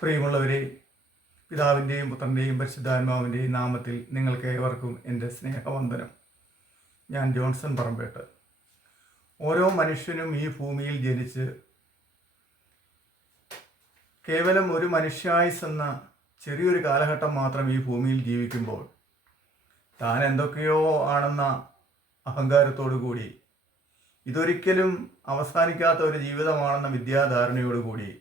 പ്രിയമുള്ളവരെ, പിതാവിൻ്റെയും പുത്രൻ്റെയും പരിശുദ്ധാത്മാവിൻ്റെയും നാമത്തിൽ നിങ്ങൾക്ക് ഏവർക്കും എൻ്റെ സ്നേഹവന്ദനം. ഞാൻ ജോൺസൺ പറമ്പേട്ട്. ഓരോ മനുഷ്യനും ഈ ഭൂമിയിൽ ജനിച്ച് കേവലം ഒരു മനുഷ്യായുസ് എന്ന ചെറിയൊരു കാലഘട്ടം മാത്രം ഈ ഭൂമിയിൽ ജീവിക്കുമ്പോൾ താൻ എന്തൊക്കെയോ ആണെന്ന അഹങ്കാരത്തോടു കൂടി, ഇതൊരിക്കലും അവസാനിക്കാത്ത ഒരു ജീവിതമാണെന്ന വിദ്യാധാരണയോടുകൂടി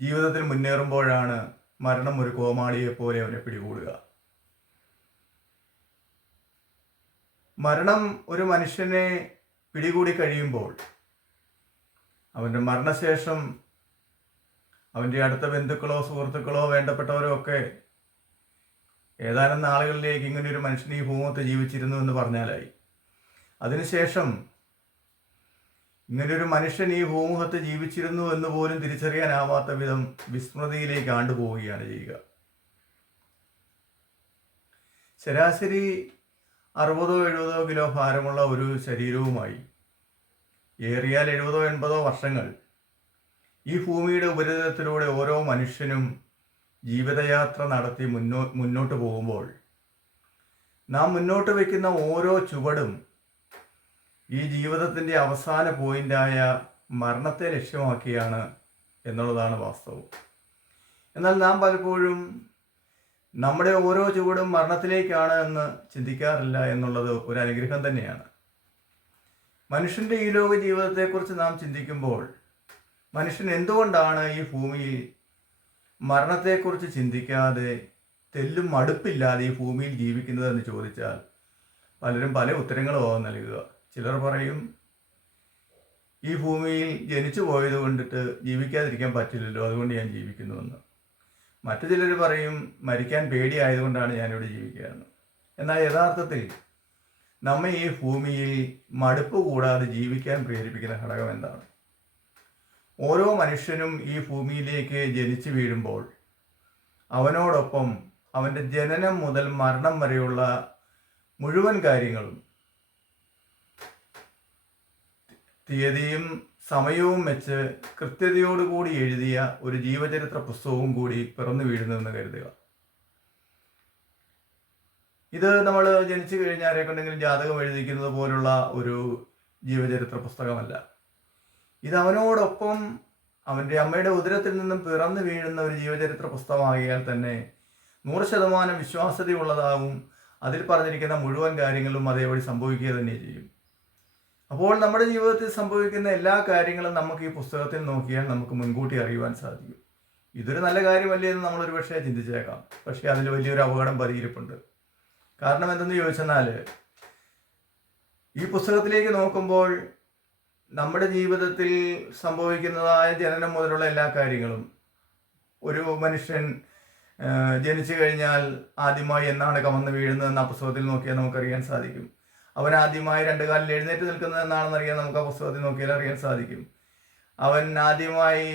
ജീവിതത്തിൽ മുന്നേറുമ്പോഴാണ് മരണം ഒരു കോമാളിയെപ്പോലെ അവനെ പിടികൂടുക. മരണം ഒരു മനുഷ്യനെ പിടികൂടി കഴിയുമ്പോൾ അവൻ്റെ മരണശേഷം അവൻ്റെ അടുത്ത ബന്ധുക്കളോ സുഹൃത്തുക്കളോ വേണ്ടപ്പെട്ടവരോ ഒക്കെ ഏതാനും നാളുകളിലേക്ക് ഇങ്ങനെയൊരു മനുഷ്യൻ ഈ ഭൂമത്ത് ജീവിച്ചിരുന്നു എന്ന് പറഞ്ഞാലായി. അതിനുശേഷം ഇങ്ങനൊരു മനുഷ്യൻ ഈ ഭൂമുഖത്ത് ജീവിച്ചിരുന്നു എന്ന് പോലും തിരിച്ചറിയാനാവാത്ത വിധം വിസ്മൃതിയിലേക്ക് ആണ്ടുപോവുകയാണ് ചെയ്യുക. ശരാശരി 60-70 കിലോ ഭാരമുള്ള ഒരു ശരീരവുമായി ഏറിയാൽ 70-80 വർഷങ്ങൾ ഈ ഭൂമിയുടെ ഉപരിതലത്തിലൂടെ ഓരോ മനുഷ്യനും ജീവിതയാത്ര നടത്തി മുന്നോട്ട് പോകുമ്പോൾ നാം മുന്നോട്ട് വയ്ക്കുന്ന ഓരോ ചുവടും ഈ ജീവിതത്തിൻ്റെ അവസാന പോയിൻ്റായ മരണത്തെ ലക്ഷ്യമാക്കിയാണ് എന്നുള്ളതാണ് വാസ്തവം. എന്നാൽ നാം പലപ്പോഴും നമ്മുടെ ഓരോ ചുവടും മരണത്തിലേക്കാണ് എന്ന് ചിന്തിക്കാറില്ല എന്നുള്ളത് ഒരു അനുഗ്രഹം തന്നെയാണ്. മനുഷ്യൻ്റെ ഈ ലോക ജീവിതത്തെക്കുറിച്ച് നാം ചിന്തിക്കുമ്പോൾ മനുഷ്യൻ എന്തുകൊണ്ടാണ് ഈ ഭൂമിയിൽ മരണത്തെക്കുറിച്ച് ചിന്തിക്കാതെ തെല്ലും മടുപ്പില്ലാതെ ഈ ഭൂമിയിൽ ജീവിക്കുന്നതെന്ന് ചോദിച്ചാൽ പലരും പല ഉത്തരങ്ങളും നൽകുക. ചിലർ പറയും, ഈ ഭൂമിയിൽ ജനിച്ചു പോയത് കൊണ്ടിട്ട് ജീവിക്കാതിരിക്കാൻ പറ്റില്ലല്ലോ, അതുകൊണ്ട് ഞാൻ ജീവിക്കുന്നുവെന്ന്. മറ്റു ചിലർ പറയും, മരിക്കാൻ പേടിയായതുകൊണ്ടാണ് ഞാനിവിടെ ജീവിക്കുകയെന്ന്. എന്നാൽ യഥാർത്ഥത്തിൽ നമ്മെ ഈ ഭൂമിയിൽ മടുപ്പ് കൂടാതെ ജീവിക്കാൻ പ്രേരിപ്പിക്കുന്ന ഘടകം എന്താണ്? ഓരോ മനുഷ്യനും ഈ ഭൂമിയിലേക്ക് ജനിച്ചു വീഴുമ്പോൾ അവനോടൊപ്പം അവൻ്റെ ജനനം മുതൽ മരണം വരെയുള്ള മുഴുവൻ കാര്യങ്ങളും തീയതിയും സമയവും വെച്ച് കൃത്യതയോടുകൂടി എഴുതിയ ഒരു ജീവചരിത്ര പുസ്തകവും കൂടി പിറന്നു വീഴുന്നുവെന്ന് കരുതുക. ഇത് നമ്മൾ ജനിച്ചു കഴിഞ്ഞാൽ ആരെക്കൊണ്ടെങ്കിലും ജാതകം എഴുതിക്കുന്നത് പോലുള്ള ഒരു ജീവചരിത്ര പുസ്തകമല്ല. ഇത് അവനോടൊപ്പം അവൻ്റെ അമ്മയുടെ ഉദരത്തിൽ നിന്നും പിറന്നു വീഴുന്ന ഒരു ജീവചരിത്ര പുസ്തകമാകിയാൽ തന്നെ 100% വിശ്വാസ്യതയുള്ളതാവും. അതിൽ പറഞ്ഞിരിക്കുന്ന മുഴുവൻ കാര്യങ്ങളും അതേപടി സംഭവിക്കുക തന്നെ ചെയ്യും. അപ്പോൾ നമ്മുടെ ജീവിതത്തിൽ സംഭവിക്കുന്ന എല്ലാ കാര്യങ്ങളും നമുക്ക് ഈ പുസ്തകത്തിൽ നോക്കിയാൽ നമുക്ക് മുൻകൂട്ടി അറിയുവാൻ സാധിക്കും. ഇതൊരു നല്ല കാര്യമല്ലേ എന്ന് നമ്മളൊരു പക്ഷേ ചിന്തിച്ചേക്കാം. പക്ഷേ അതിൽ വലിയൊരു അപകടം പതിയിരിപ്പുണ്ട്. കാരണം എന്തെന്ന് ചോദിച്ചെന്നാൽ, ഈ പുസ്തകത്തിലേക്ക് നോക്കുമ്പോൾ നമ്മുടെ ജീവിതത്തിൽ സംഭവിക്കുന്നതായ ജനനം മുതലുള്ള എല്ലാ കാര്യങ്ങളും, ഒരു മനുഷ്യൻ ജനിച്ചു കഴിഞ്ഞാൽ ആദ്യമായി എന്നാണ് കമന്ന് വീഴുന്നതെന്ന് ആ പുസ്തകത്തിൽ നോക്കിയാൽ നമുക്കറിയാൻ സാധിക്കും. അവൻ ആദ്യമായി 2 കാലിൽ എഴുന്നേറ്റ് നിൽക്കുന്നത് എന്നാണെന്ന് അറിയാൻ നമുക്ക് ആ പുസ്തകത്തിൽ നോക്കിയാൽ അറിയാൻ സാധിക്കും. അവൻ ആദ്യമായി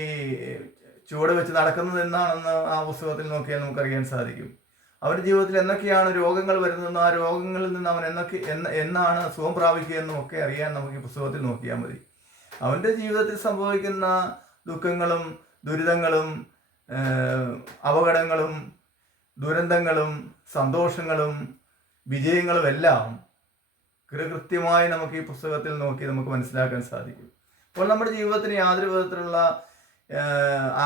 ചുവട് വെച്ച് നടക്കുന്നത് എന്നാണെന്ന് ആ പുസ്തകത്തിൽ നോക്കിയാൽ നമുക്കറിയാൻ സാധിക്കും. അവൻ്റെ ജീവിതത്തിൽ എന്തൊക്കെയാണ് രോഗങ്ങൾ വരുന്നതെന്നും ആ രോഗങ്ങളിൽ നിന്ന് അവൻ എന്നാണ് സുഖം പ്രാപിക്കുകയെന്നും ഒക്കെ അറിയാൻ നമുക്ക് ഈ പുസ്തകത്തിൽ നോക്കിയാൽ മതി. അവൻ്റെ ജീവിതത്തിൽ സംഭവിക്കുന്ന ദുഃഖങ്ങളും ദുരിതങ്ങളും അപകടങ്ങളും ദുരന്തങ്ങളും സന്തോഷങ്ങളും വിജയങ്ങളും എല്ലാം കൃത്യമായി നമുക്ക് ഈ പുസ്തകത്തിൽ നോക്കി നമുക്ക് മനസ്സിലാക്കാൻ സാധിക്കും. അപ്പോൾ നമ്മുടെ ജീവിതത്തിന് യാതൊരു വിധത്തിലുള്ള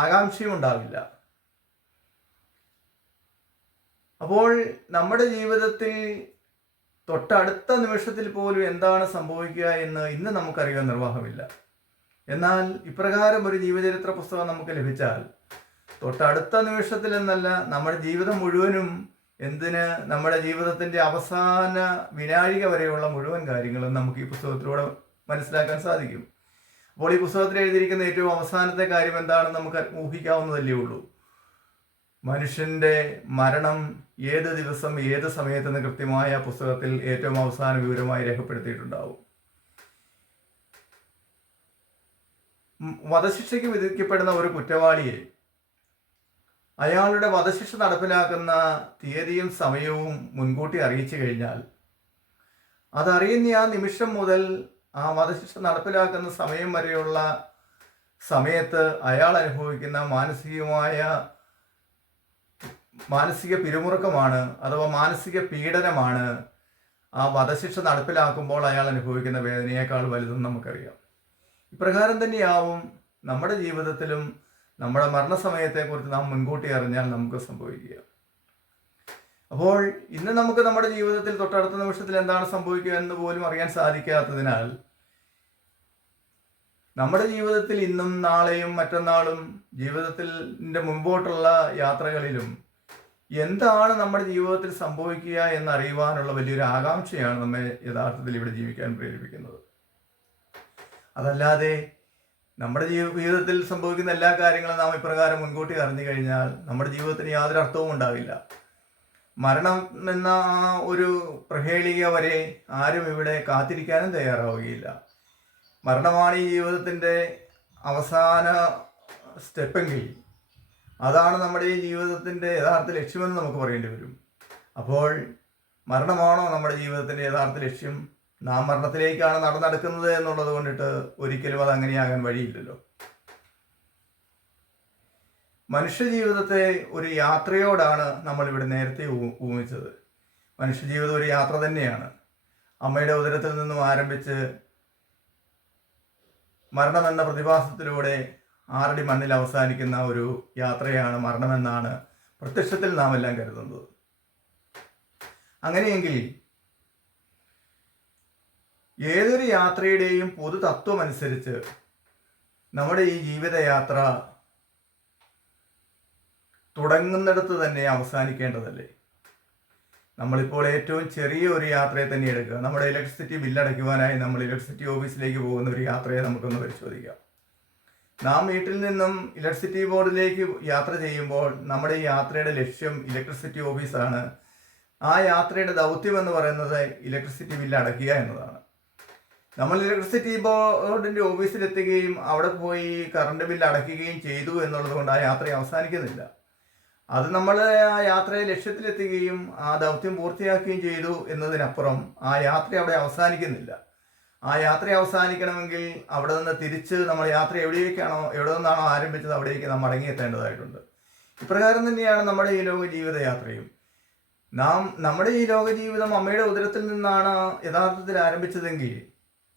ആകാംക്ഷയും ഉണ്ടാവില്ല. അപ്പോൾ നമ്മുടെ ജീവിതത്തിൽ തൊട്ടടുത്ത നിമിഷത്തിൽ പോലും എന്താണ് സംഭവിക്കുക എന്ന് ഇന്ന് നമുക്കറിയാൻ നിർവാഹമില്ല. എന്നാൽ ഇപ്രകാരം ഒരു ജീവചരിത്ര പുസ്തകം നമുക്ക് ലഭിച്ചാൽ തൊട്ടടുത്ത നിമിഷത്തിൽ എന്നല്ല, നമ്മുടെ ജീവിതം മുഴുവനും, എന്തിന് നമ്മുടെ ജീവിതത്തിൻ്റെ അവസാന വിനാഴിക വരെയുള്ള മുഴുവൻ കാര്യങ്ങളും നമുക്ക് ഈ പുസ്തകത്തിലൂടെ മനസ്സിലാക്കാൻ സാധിക്കും. അപ്പോൾ ഈ പുസ്തകത്തിൽ എഴുതിയിരിക്കുന്ന ഏറ്റവും അവസാനത്തെ കാര്യം എന്താണെന്ന് നമുക്ക് ഊഹിക്കാവുന്നതല്ലേ ഉള്ളൂ. മനുഷ്യൻ്റെ മരണം ഏത് ദിവസം ഏത് സമയത്തെന്ന് കൃത്യമായ പുസ്തകത്തിൽ ഏറ്റവും അവസാന വിവരമായി രേഖപ്പെടുത്തിയിട്ടുണ്ടാവും. വധശിക്ഷയ്ക്ക് വിധിക്കപ്പെടുന്ന ഒരു കുറ്റവാളിയെ അയാളുടെ വധശിക്ഷ നടപ്പിലാക്കുന്ന തീയതിയും സമയവും മുൻകൂട്ടി അറിയിച്ചു കഴിഞ്ഞാൽ അതറിയുന്ന ആ നിമിഷം മുതൽ ആ വധശിക്ഷ നടപ്പിലാക്കുന്ന സമയം വരെയുള്ള സമയത്ത് അയാൾ അനുഭവിക്കുന്ന മാനസിക പിരിമുറുക്കമാണ്, അഥവാ മാനസിക പീഡനമാണ് ആ വധശിക്ഷ നടപ്പിലാക്കുമ്പോൾ അയാൾ അനുഭവിക്കുന്ന വേദനയേക്കാൾ വലുതെന്ന് നമുക്കറിയാം. ഇപ്രകാരം തന്നെയാവും നമ്മുടെ ജീവിതത്തിലും നമ്മുടെ മരണസമയത്തെക്കുറിച്ച് നാം മുൻകൂട്ടി അറിഞ്ഞാൽ നമുക്ക് സംഭവിക്കുക. അപ്പോൾ ഇന്ന് നമുക്ക് നമ്മുടെ ജീവിതത്തിൽ തൊട്ടടുത്ത നിമിഷത്തിൽ എന്താണ് സംഭവിക്കുക എന്ന് പോലും അറിയാൻ സാധിക്കാത്തതിനാൽ നമ്മുടെ ജീവിതത്തിൽ ഇന്നും നാളെയും മറ്റന്നാളും ജീവിതത്തിൻ്റെ മുൻപോട്ടുള്ള യാത്രകളിലും എന്താണ് നമ്മുടെ ജീവിതത്തിൽ സംഭവിക്കുക എന്നറിയുവാനുള്ള വലിയൊരു ആകാംക്ഷയാണ് നമ്മെ യഥാർത്ഥത്തിൽ ഇവിടെ ജീവിക്കാൻ പ്രേരിപ്പിക്കുന്നത്. അതല്ലാതെ നമ്മുടെ ജീവിതത്തിൽ സംഭവിക്കുന്ന എല്ലാ കാര്യങ്ങളും നാം ഇപ്രകാരം മുൻകൂട്ടി അറിഞ്ഞു കഴിഞ്ഞാൽ നമ്മുടെ ജീവിതത്തിന് യാതൊരു അർത്ഥവും ഉണ്ടാവില്ല. മരണം എന്ന ആ ഒരു പ്രഹേളിക വരെ ആരും ഇവിടെ കാത്തിരിക്കാനും തയ്യാറാവുകയില്ല. മരണമാണ് ഈ ജീവിതത്തിൻ്റെ അവസാന സ്റ്റെപ്പെങ്കിൽ അതാണ് നമ്മുടെ ഈ ജീവിതത്തിൻ്റെ യഥാർത്ഥ ലക്ഷ്യമെന്ന് നമുക്ക് പറയേണ്ടി വരും. അപ്പോൾ മരണമാണോ നമ്മുടെ ജീവിതത്തിൻ്റെ യഥാർത്ഥ ലക്ഷ്യം? നാം മരണത്തിലേക്കാണ് നടന്നെടുക്കുന്നത് എന്നുള്ളത് കൊണ്ടിട്ട് ഒരിക്കലും അത് അങ്ങനെയാകാൻ വഴിയില്ലല്ലോ. മനുഷ്യജീവിതത്തെ ഒരു യാത്രയോടാണ് നമ്മളിവിടെ നേരത്തെ ഊഹിച്ചത്. മനുഷ്യജീവിതം ഒരു യാത്ര തന്നെയാണ്. അമ്മയുടെ ഉദരത്തിൽ നിന്നും ആരംഭിച്ച് മരണമെന്ന പ്രതിഭാസത്തിലൂടെ 6 അടി മണ്ണിൽ അവസാനിക്കുന്ന ഒരു യാത്രയാണ് മരണമെന്നാണ് പ്രത്യക്ഷത്തിൽ നാം എല്ലാം കരുതുന്നത്. അങ്ങനെയെങ്കിൽ ഏതൊരു യാത്രയുടെയും പൊതു തത്വം അനുസരിച്ച് നമ്മുടെ ഈ ജീവിതയാത്ര തുടങ്ങുന്നിടത്ത് തന്നെ അവസാനിക്കേണ്ടതല്ലേ? നമ്മളിപ്പോൾ ഏറ്റവും ചെറിയ ഒരു യാത്രയെ തന്നെ എടുക്കുക. നമ്മുടെ ഇലക്ട്രിസിറ്റി ബില്ലടയ്ക്കുവാനായി നമ്മൾ ഇലക്ട്രിസിറ്റി ഓഫീസിലേക്ക് പോകുന്ന ഒരു യാത്രയെ നമുക്കൊന്ന് പരിശോധിക്കാം. നാം വീട്ടിൽ നിന്നും ഇലക്ട്രിസിറ്റി ബോർഡിലേക്ക് യാത്ര ചെയ്യുമ്പോൾ നമ്മുടെ ഈ യാത്രയുടെ ലക്ഷ്യം ഇലക്ട്രിസിറ്റി ഓഫീസാണ്. ആ യാത്രയുടെ ദൗത്യം എന്ന് പറയുന്നത് ഇലക്ട്രിസിറ്റി ബില്ല് അടയ്ക്കുക എന്നതാണ്. നമ്മൾ ഇലക്ട്രിസിറ്റി ബോർഡിൻ്റെ ഓഫീസിലെത്തുകയും അവിടെ പോയി കറണ്ട് ബില്ല് അടയ്ക്കുകയും ചെയ്തു എന്നുള്ളത് കൊണ്ട് ആ യാത്ര അവസാനിക്കുന്നില്ല. അത് നമ്മൾ ആ യാത്രയെ ലക്ഷ്യത്തിലെത്തുകയും ആ ദൗത്യം പൂർത്തിയാക്കുകയും ചെയ്തു എന്നതിനപ്പുറം ആ യാത്ര അവിടെ അവസാനിക്കുന്നില്ല. ആ യാത്ര അവസാനിക്കണമെങ്കിൽ അവിടെ നിന്ന് തിരിച്ച് നമ്മൾ യാത്ര എവിടെ നിന്നാണോ ആരംഭിച്ചത് അവിടേക്ക് നാം മടങ്ങിയെത്തേണ്ടതായിട്ടുണ്ട്. ഇപ്രകാരം തന്നെയാണ് നമ്മുടെ ഈ ലോക ജീവിതയാത്രയും. നമ്മുടെ ഈ ലോക ജീവിതം അമ്മയുടെ ഉദരത്തിൽ നിന്നാണ് യഥാർത്ഥത്തിൽ ആരംഭിച്ചതെങ്കിൽ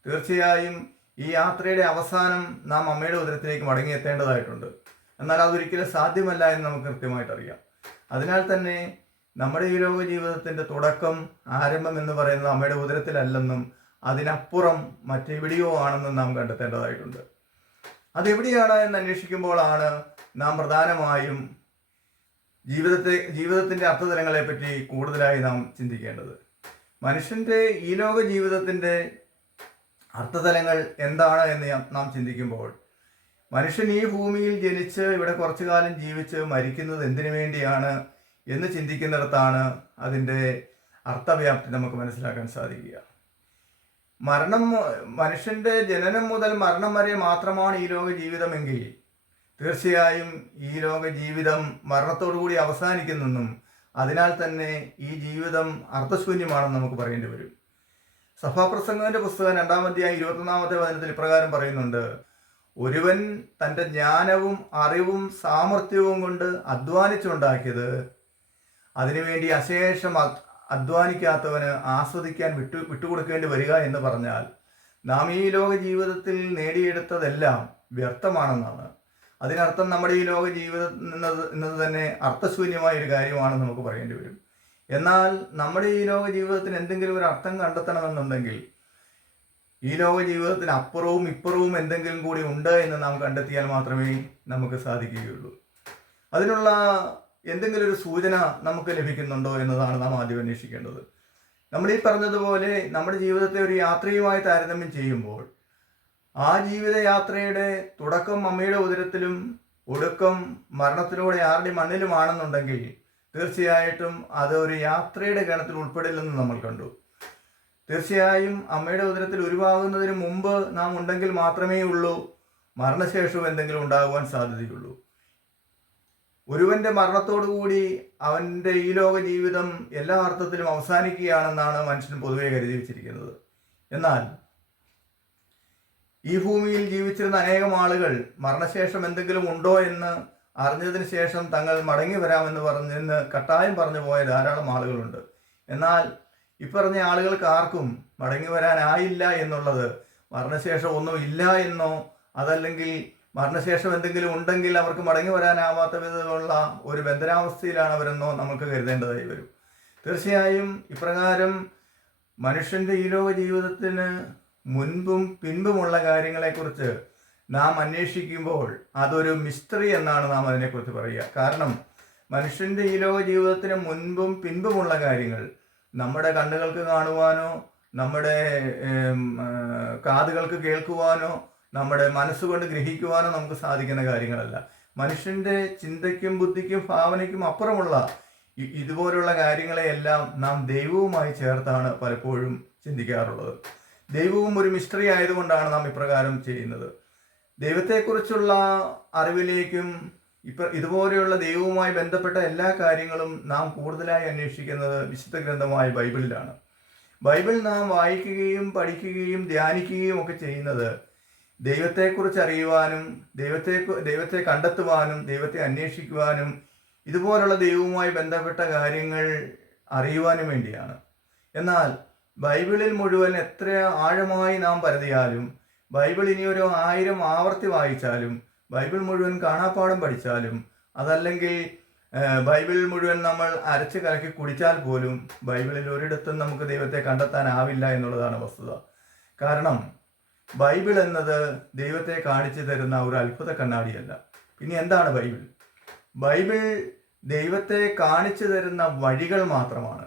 തീർച്ചയായും ഈ യാത്രയുടെ അവസാനം നാം അമ്മയുടെ ഉദരത്തിലേക്ക് മടങ്ങിയെത്തേണ്ടതായിട്ടുണ്ട്. എന്നാൽ അതൊരിക്കലും സാധ്യമല്ല എന്ന് നമുക്ക് കൃത്യമായിട്ട് അറിയാം. അതിനാൽ തന്നെ നമ്മുടെ ഈ ലോക ജീവിതത്തിൻ്റെ തുടക്കം, ആരംഭം എന്ന് പറയുന്നത് അമ്മയുടെ ഉദരത്തിലല്ലെന്നും അതിനപ്പുറം മറ്റെവിടെയോ ആണെന്നും നാം കണ്ടെത്തേണ്ടതായിട്ടുണ്ട്. അതെവിടെയാണ് എന്ന് അന്വേഷിക്കുമ്പോഴാണ് നാം പ്രധാനമായും ജീവിതത്തിൻ്റെ അർത്ഥതലങ്ങളെപ്പറ്റി കൂടുതലായി നാം ചിന്തിക്കേണ്ടത്. മനുഷ്യൻ്റെ ഈ ലോക ജീവിതത്തിൻ്റെ അർത്ഥതലങ്ങൾ എന്താണ് എന്ന് നാം ചിന്തിക്കുമ്പോൾ മനുഷ്യൻ ഈ ഭൂമിയിൽ ജനിച്ച് ഇവിടെ കുറച്ചു കാലം ജീവിച്ച് മരിക്കുന്നത് എന്തിനു വേണ്ടിയാണ് എന്ന് ചിന്തിക്കുന്നിടത്താണ് അതിൻ്റെ അർത്ഥവ്യാപ്തി നമുക്ക് മനസ്സിലാക്കാൻ സാധിക്കുക. മനുഷ്യൻ്റെ ജനനം മുതൽ മരണം വരെ മാത്രമാണ് ഈ ലോക ജീവിതമെങ്കിൽ തീർച്ചയായും ഈ ലോക ജീവിതം മരണത്തോടുകൂടി അവസാനിക്കുന്നെന്നും അതിനാൽ തന്നെ ഈ ജീവിതം അർത്ഥശൂന്യമാണെന്ന് നമുക്ക് പറയേണ്ടി വരും. സഭാപ്രസംഗത്തിന്റെ പുസ്തകം 2-ാം അധ്യായം 21-ാമത്തെ വചനത്തിൽ ഇപ്രകാരം പറയുന്നുണ്ട്: ഒരുവൻ തൻ്റെ ജ്ഞാനവും അറിവും സാമർഥ്യവും കൊണ്ട് അധ്വാനിച്ചുണ്ടാക്കിയത് അതിനുവേണ്ടി അശേഷം അധ്വാനിക്കാത്തവന് ആസ്വദിക്കാൻ വിട്ടുകൊടുക്കേണ്ടി വരിക എന്ന് പറഞ്ഞാൽ നാം ഈ ലോക ജീവിതത്തിൽ നേടിയെടുത്തതെല്ലാം വ്യർത്ഥമാണെന്നാണ്. അതിനർത്ഥം നമ്മുടെ ഈ ലോക ജീവിതം എന്നത് തന്നെ അർത്ഥശൂന്യമായ ഒരു കാര്യമാണെന്ന് നമുക്ക് പറയേണ്ടി വരും. എന്നാൽ നമ്മുടെ ഈ ലോക ജീവിതത്തിന് എന്തെങ്കിലും ഒരു അർത്ഥം കണ്ടെത്തണമെന്നുണ്ടെങ്കിൽ ഈ ലോക ജീവിതത്തിന് അപ്പുറവും ഇപ്പുറവും എന്തെങ്കിലും കൂടി ഉണ്ട് എന്ന് നാം കണ്ടെത്തിയാൽ മാത്രമേ നമുക്ക് സാധിക്കുകയുള്ളൂ. അതിനുള്ള എന്തെങ്കിലും ഒരു സൂചന നമുക്ക് ലഭിക്കുന്നുണ്ടോ എന്നതാണ് നാം ആദ്യം അന്വേഷിക്കേണ്ടത്. നമ്മൾ ഈ പറഞ്ഞതുപോലെ നമ്മുടെ ജീവിതത്തെ ഒരു യാത്രയുമായി താരതമ്യം ചെയ്യുമ്പോൾ ആ ജീവിതയാത്രയുടെ തുടക്കം അമ്മയുടെ ഉദരത്തിലും ഒടുക്കം മരണത്തിലൂടെ 6 അടി മണ്ണിലുമാണെന്നുണ്ടെങ്കിൽ തീർച്ചയായിട്ടും അത് ഒരു യാത്രയുടെ ഗണത്തിൽ ഉൾപ്പെടില്ലെന്ന് നമ്മൾ കണ്ടു. തീർച്ചയായും അമ്മയുടെ ഉദരത്തിൽ ഉരുവാകുന്നതിന് മുമ്പ് നാം ഉണ്ടെങ്കിൽ മാത്രമേ ഉള്ളൂ മരണശേഷവും എന്തെങ്കിലും ഉണ്ടാകുവാൻ സാധ്യതയുള്ളൂ. ഒരുവന്റെ മരണത്തോടുകൂടി അവൻ്റെ ഈ ലോക ജീവിതം എല്ലാ അർത്ഥത്തിലും അവസാനിക്കുകയാണെന്നാണ് മനുഷ്യൻ പൊതുവെ കരുതി വച്ചിരിക്കുന്നത്. എന്നാൽ ഈ ഭൂമിയിൽ ജീവിച്ചിരുന്ന അനേകം ആളുകൾ മരണശേഷം എന്തെങ്കിലും ഉണ്ടോ എന്ന് അറിഞ്ഞതിന് ശേഷം തങ്ങൾ മടങ്ങി വരാമെന്ന് പറഞ്ഞെന്ന് കട്ടായം പറഞ്ഞു പോയ ധാരാളം ആളുകളുണ്ട്. എന്നാൽ ഇപ്പറഞ്ഞ ആളുകൾക്ക് ആർക്കും മടങ്ങി വരാനായില്ല എന്നുള്ളത് മരണശേഷം ഒന്നും ഇല്ല എന്നോ അതല്ലെങ്കിൽ മരണശേഷം എന്തെങ്കിലും ഉണ്ടെങ്കിൽ അവർക്ക് മടങ്ങി വരാനാവാത്ത വിധമുള്ള ഒരു ബന്ധനാവസ്ഥയിലാണ് അവരെന്നോ നമുക്ക് കരുതേണ്ടതായി വരും. തീർച്ചയായും ഇപ്രകാരം മനുഷ്യൻ്റെ ഈ ലോക ജീവിതത്തിന് മുൻപും പിൻപുമുള്ള കാര്യങ്ങളെക്കുറിച്ച് നാം അന്വേഷിക്കുമ്പോൾ അതൊരു മിസ്റ്ററി എന്നാണ് നാം അതിനെക്കുറിച്ച് പറയുക. കാരണം മനുഷ്യൻ്റെ ഈ ലോക ജീവിതത്തിന് മുൻപും പിൻപുമുള്ള കാര്യങ്ങൾ നമ്മുടെ കണ്ണുകൾക്ക് കാണുവാനോ നമ്മുടെ കാതുകൾക്ക് കേൾക്കുവാനോ നമ്മുടെ മനസ്സുകൊണ്ട് ഗ്രഹിക്കുവാനോ നമുക്ക് സാധിക്കുന്ന കാര്യങ്ങളല്ല. മനുഷ്യൻ്റെ ചിന്തയ്ക്കും ബുദ്ധിക്കും ഭാവനയ്ക്കും അപ്പുറമുള്ള ഇതുപോലുള്ള കാര്യങ്ങളെയെല്ലാം നാം ദൈവവുമായി ചേർത്താണ് പലപ്പോഴും ചിന്തിക്കാറുള്ളത്. ദൈവവും ഒരു മിസ്റ്ററി ആയതുകൊണ്ടാണ് നാം ഇപ്രകാരം ചെയ്യുന്നത്. ദൈവത്തെക്കുറിച്ചുള്ള അറിവിലേക്കും ഇതുപോലെയുള്ള ദൈവവുമായി ബന്ധപ്പെട്ട എല്ലാ കാര്യങ്ങളും നാം കൂടുതലായി അന്വേഷിക്കുന്നത് വിശുദ്ധ ഗ്രന്ഥമായ ബൈബിളിലാണ്. ബൈബിൾ നാം വായിക്കുകയും പഠിക്കുകയും ധ്യാനിക്കുകയും ഒക്കെ ചെയ്യുന്നത് ദൈവത്തെക്കുറിച്ച് അറിയുവാനും ദൈവത്തെ കണ്ടെത്തുവാനും ദൈവത്തെ അന്വേഷിക്കുവാനും ഇതുപോലുള്ള ദൈവവുമായി ബന്ധപ്പെട്ട കാര്യങ്ങൾ അറിയുവാനും വേണ്ടിയാണ്. എന്നാൽ ബൈബിളിൽ മുഴുവൻ എത്ര ആഴമായി നാം പരതിയാലും, ബൈബിൾ ഇനി ഒരു 1000 ആവർത്തി വായിച്ചാലും, ബൈബിൾ മുഴുവൻ കാണാപ്പാഠം പഠിച്ചാലും, അതല്ലെങ്കിൽ ബൈബിൾ മുഴുവൻ നമ്മൾ അരച്ച് കലക്കി കുടിച്ചാൽ പോലും ബൈബിളിൽ ഒരിടത്തും നമുക്ക് ദൈവത്തെ കണ്ടെത്താനാവില്ല എന്നുള്ളതാണ് വസ്തുത. കാരണം ബൈബിൾ എന്നത് ദൈവത്തെ കാണിച്ചു തരുന്ന ഒരു അത്ഭുത കണ്ണാടിയല്ല. പിന്നെ എന്താണ് ബൈബിൾ? ബൈബിൾ ദൈവത്തെ കാണിച്ചു തരുന്ന വഴികൾ മാത്രമാണ്.